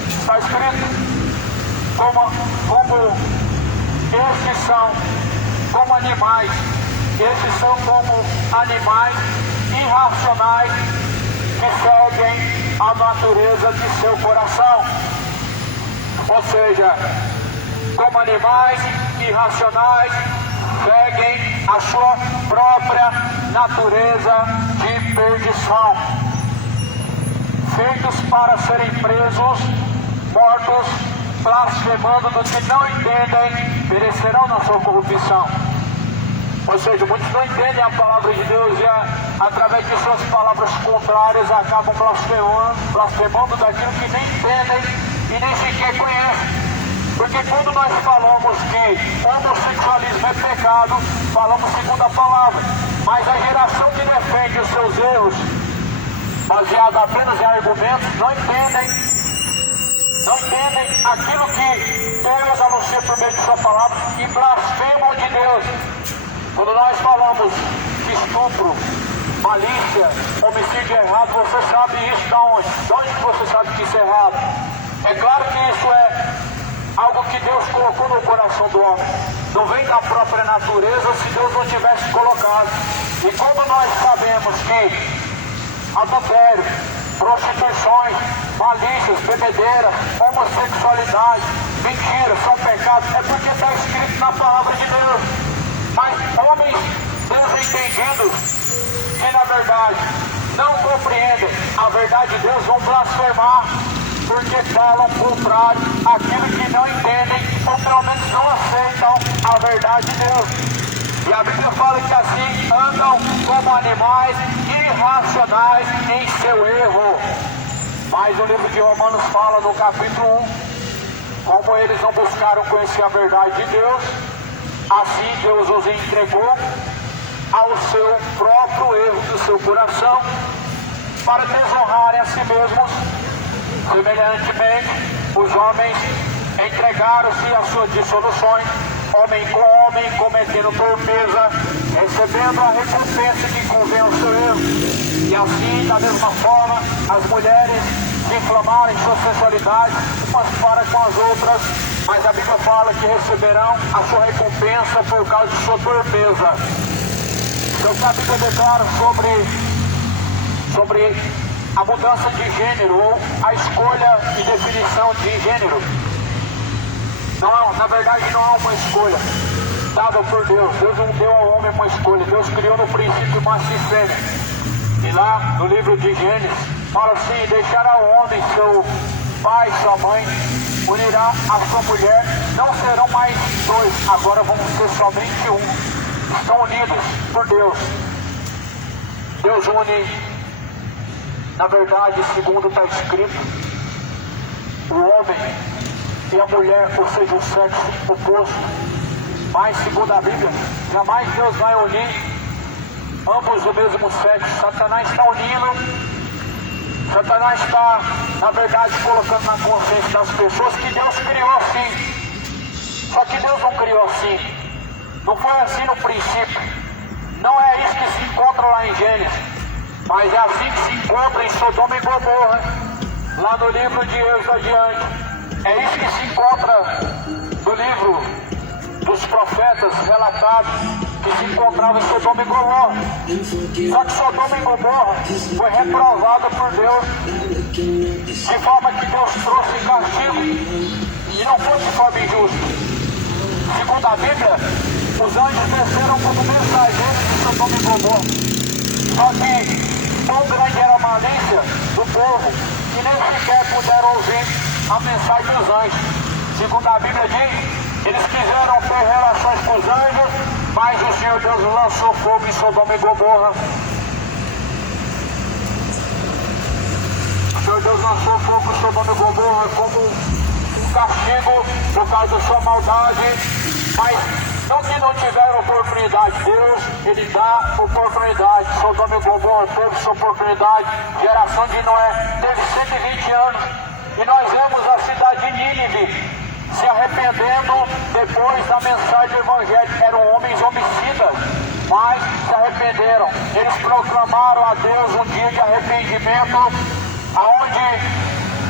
Está escrito como estes são como animais, estes são como animais irracionais que seguem a natureza de seu coração. Ou seja, como animais irracionais seguem a sua própria natureza de perdição, feitos para serem presos, mortos, blasfemando do que não entendem, perecerão na sua corrupção. Ou seja, muitos não entendem a palavra de Deus e através de suas palavras contrárias acabam blasfemando daquilo que nem entendem e nem sequer conhecem. Porque quando nós falamos que homossexualismo é pecado, falamos segundo a palavra. Mas a geração que defende os seus erros, baseado apenas em argumentos, não entendem aquilo que Deus anuncia por meio de sua palavra e blasfemam de Deus. Quando nós falamos de estupro, malícia, homicídio errado, você sabe isso de onde? De onde você sabe que isso é errado? É claro que isso é algo que Deus colocou no coração do homem. Não vem da própria natureza se Deus não tivesse colocado. E como nós sabemos que adultério, prostituições, malícias, bebedeiras, homossexualidade, mentira, são pecados, é porque está escrito na palavra de Deus. Mas homens desentendidos, que na verdade não compreendem a verdade de Deus, vão blasfemar, porque falam contrário àquilo que não entendem, ou pelo menos não aceitam a verdade de Deus. E a Bíblia fala que assim andam como animais irracionais em seu erro. Mas o livro de Romanos fala no capítulo 1, como eles não buscaram conhecer a verdade de Deus, assim Deus os entregou ao seu próprio erro do seu coração, para desonrarem a si mesmos. Semelhantemente, os homens entregaram-se às suas dissoluções, homem com homem, cometendo torpeza, recebendo a recompensa que convém ao seu erro. E assim, da mesma forma, as mulheres se inflamaram em sua sensualidade, umas para com as outras, mas a Bíblia fala que receberão a sua recompensa por causa de sua torpeza. Então, a Bíblia declara sobre a mudança de gênero, ou a escolha e definição de gênero. Não, na verdade não é uma escolha dada por Deus. Deus não deu ao homem uma escolha. Deus criou no princípio macho e fêmea. E lá no livro de Gênesis fala assim: deixará o homem seu pai e sua mãe, unirá a sua mulher, não serão mais dois, agora vão ser somente um. Estão unidos por Deus. Deus une, na verdade, segundo está escrito, o homem e a mulher, ou seja, o sexo oposto. Mas, segundo a Bíblia, jamais Deus vai unir ambos do mesmo sexo. Satanás está unindo, Satanás está, na verdade, colocando na consciência das pessoas que Deus criou assim. Só que Deus não criou assim. Não foi assim no princípio. Não é isso que se encontra lá em Gênesis. Mas é assim que se encontra em Sodoma e Gomorra, lá no livro de Êxodo adiante. É isso que se encontra no livro dos profetas relatado, que se encontrava em Sodoma e Gomorra. Só que Sodoma e Gomorra foi reprovada por Deus, de forma que Deus trouxe castigo, e não foi de forma injusta. Segundo a Bíblia, os anjos desceram como mensageiros de Sodoma e Gomorra. Só que tão grande era a malícia do povo que nem sequer puderam ouvir a mensagem dos anjos. Segundo a Bíblia diz, eles quiseram ter relações com os anjos, mas o Senhor Deus lançou fogo em Sodoma e Gomorra. O Senhor Deus lançou fogo em Sodoma e Gomorra como um castigo por causa da sua maldade. Mas não que não tiveram oportunidade, Deus, Ele dá oportunidade. Sodoma e Gomorra teve sua oportunidade, geração de Noé teve 120 anos. E nós vemos a cidade de Nínive se arrependendo depois da mensagem do Evangelho. Eram homens homicidas, mas se arrependeram. Eles proclamaram a Deus um dia de arrependimento, aonde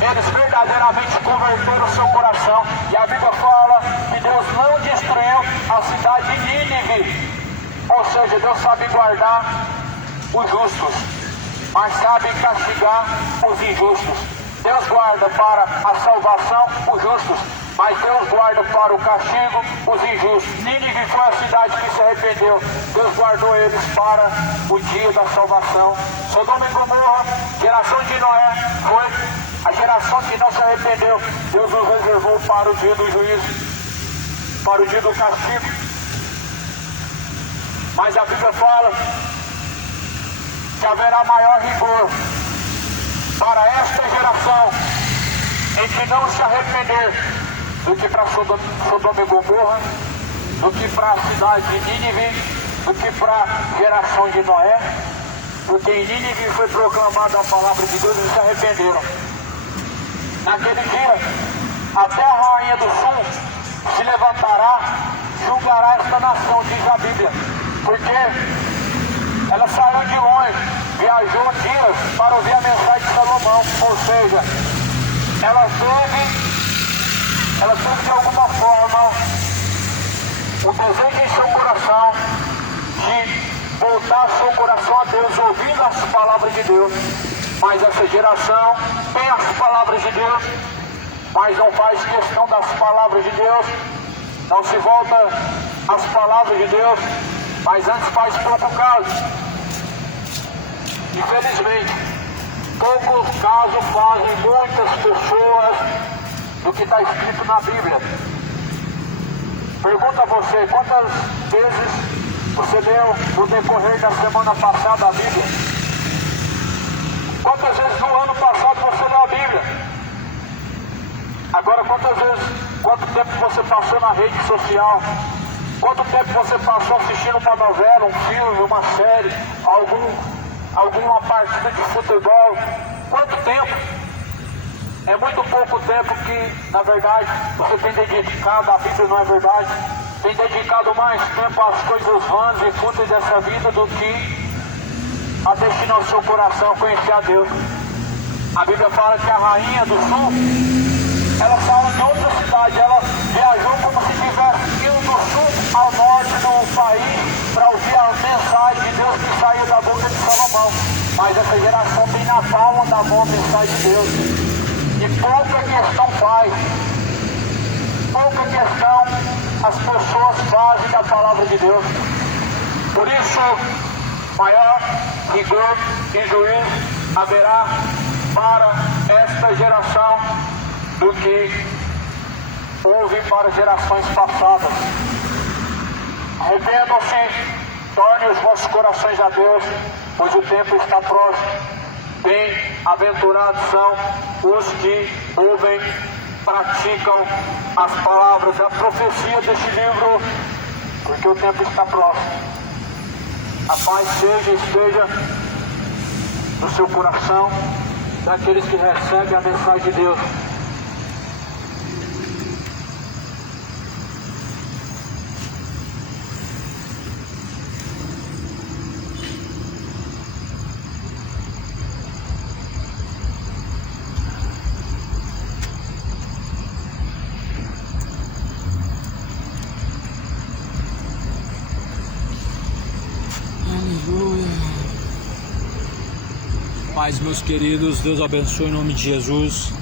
eles verdadeiramente converteram o seu coração. E a Bíblia fala que Deus não destruiu a cidade de Nínive. Ou seja, Deus sabe guardar os justos, mas sabe castigar os injustos. Deus guarda para a salvação os justos, mas Deus guarda para o castigo os injustos. Nínive foi a cidade que se arrependeu. Deus guardou eles para o dia da salvação. Sodoma e Gomorra, geração de Noé, foi a geração que não se arrependeu. Deus os reservou para o dia do juízo, para o dia do castigo. Mas a Bíblia fala que haverá maior rigor para esta geração em que não se arrepender do que para Sodoma e Gomorra, do que para a cidade de Nínive, do que para a geração de Noé, porque em Nínive foi proclamada a palavra de Deus e se arrependeram. Naquele dia, até a rainha do sul se levantará, julgará esta nação, diz a Bíblia, porque ela saiu de longe, viajou dias para ouvir a mensagem de Salomão, ou seja, ela teve de alguma forma o desejo em seu coração de voltar seu coração a Deus, ouvindo as palavras de Deus. Mas essa geração tem as palavras de Deus, mas não faz questão das palavras de Deus, não se volta às palavras de Deus, mas antes faz pouco caso. Infelizmente, pouco caso fazem muitas pessoas do que está escrito na Bíblia. Pergunta a você, quantas vezes você leu no decorrer da semana passada a Bíblia? Quantas vezes no ano passado você leu a Bíblia? Agora, quanto tempo você passou na rede social? Quanto tempo você passou assistindo uma novela, um filme, uma série, alguma partida de futebol? Quanto tempo? É muito pouco tempo que, na verdade, você tem dedicado à Bíblia, não é verdade? Tem dedicado mais tempo às coisas vãs e fúteis dessa vida do que a destinar o seu coração a conhecer a Deus. A Bíblia fala que a rainha do sul, ela saiu de outra cidade, ela viajou como se tivesse ido do sul ao norte do país para ouvir a mensagem de Deus que saiu da boca de Salomão. Mas essa geração tem na palma da mão a mensagem de Deus. E pouca questão faz, pouca questão as pessoas fazem da palavra de Deus. Por isso, maior rigor e juízo haverá para esta geração do que houve para gerações passadas. Arrependam-se, tornem os vossos corações a Deus, pois o tempo está próximo. Bem-aventurados são os que ouvem, praticam as palavras, a profecia deste livro, porque o tempo está próximo. A paz esteja no seu coração daqueles que recebem a mensagem de Deus. Aleluia. Paz, meus queridos, Deus abençoe em nome de Jesus.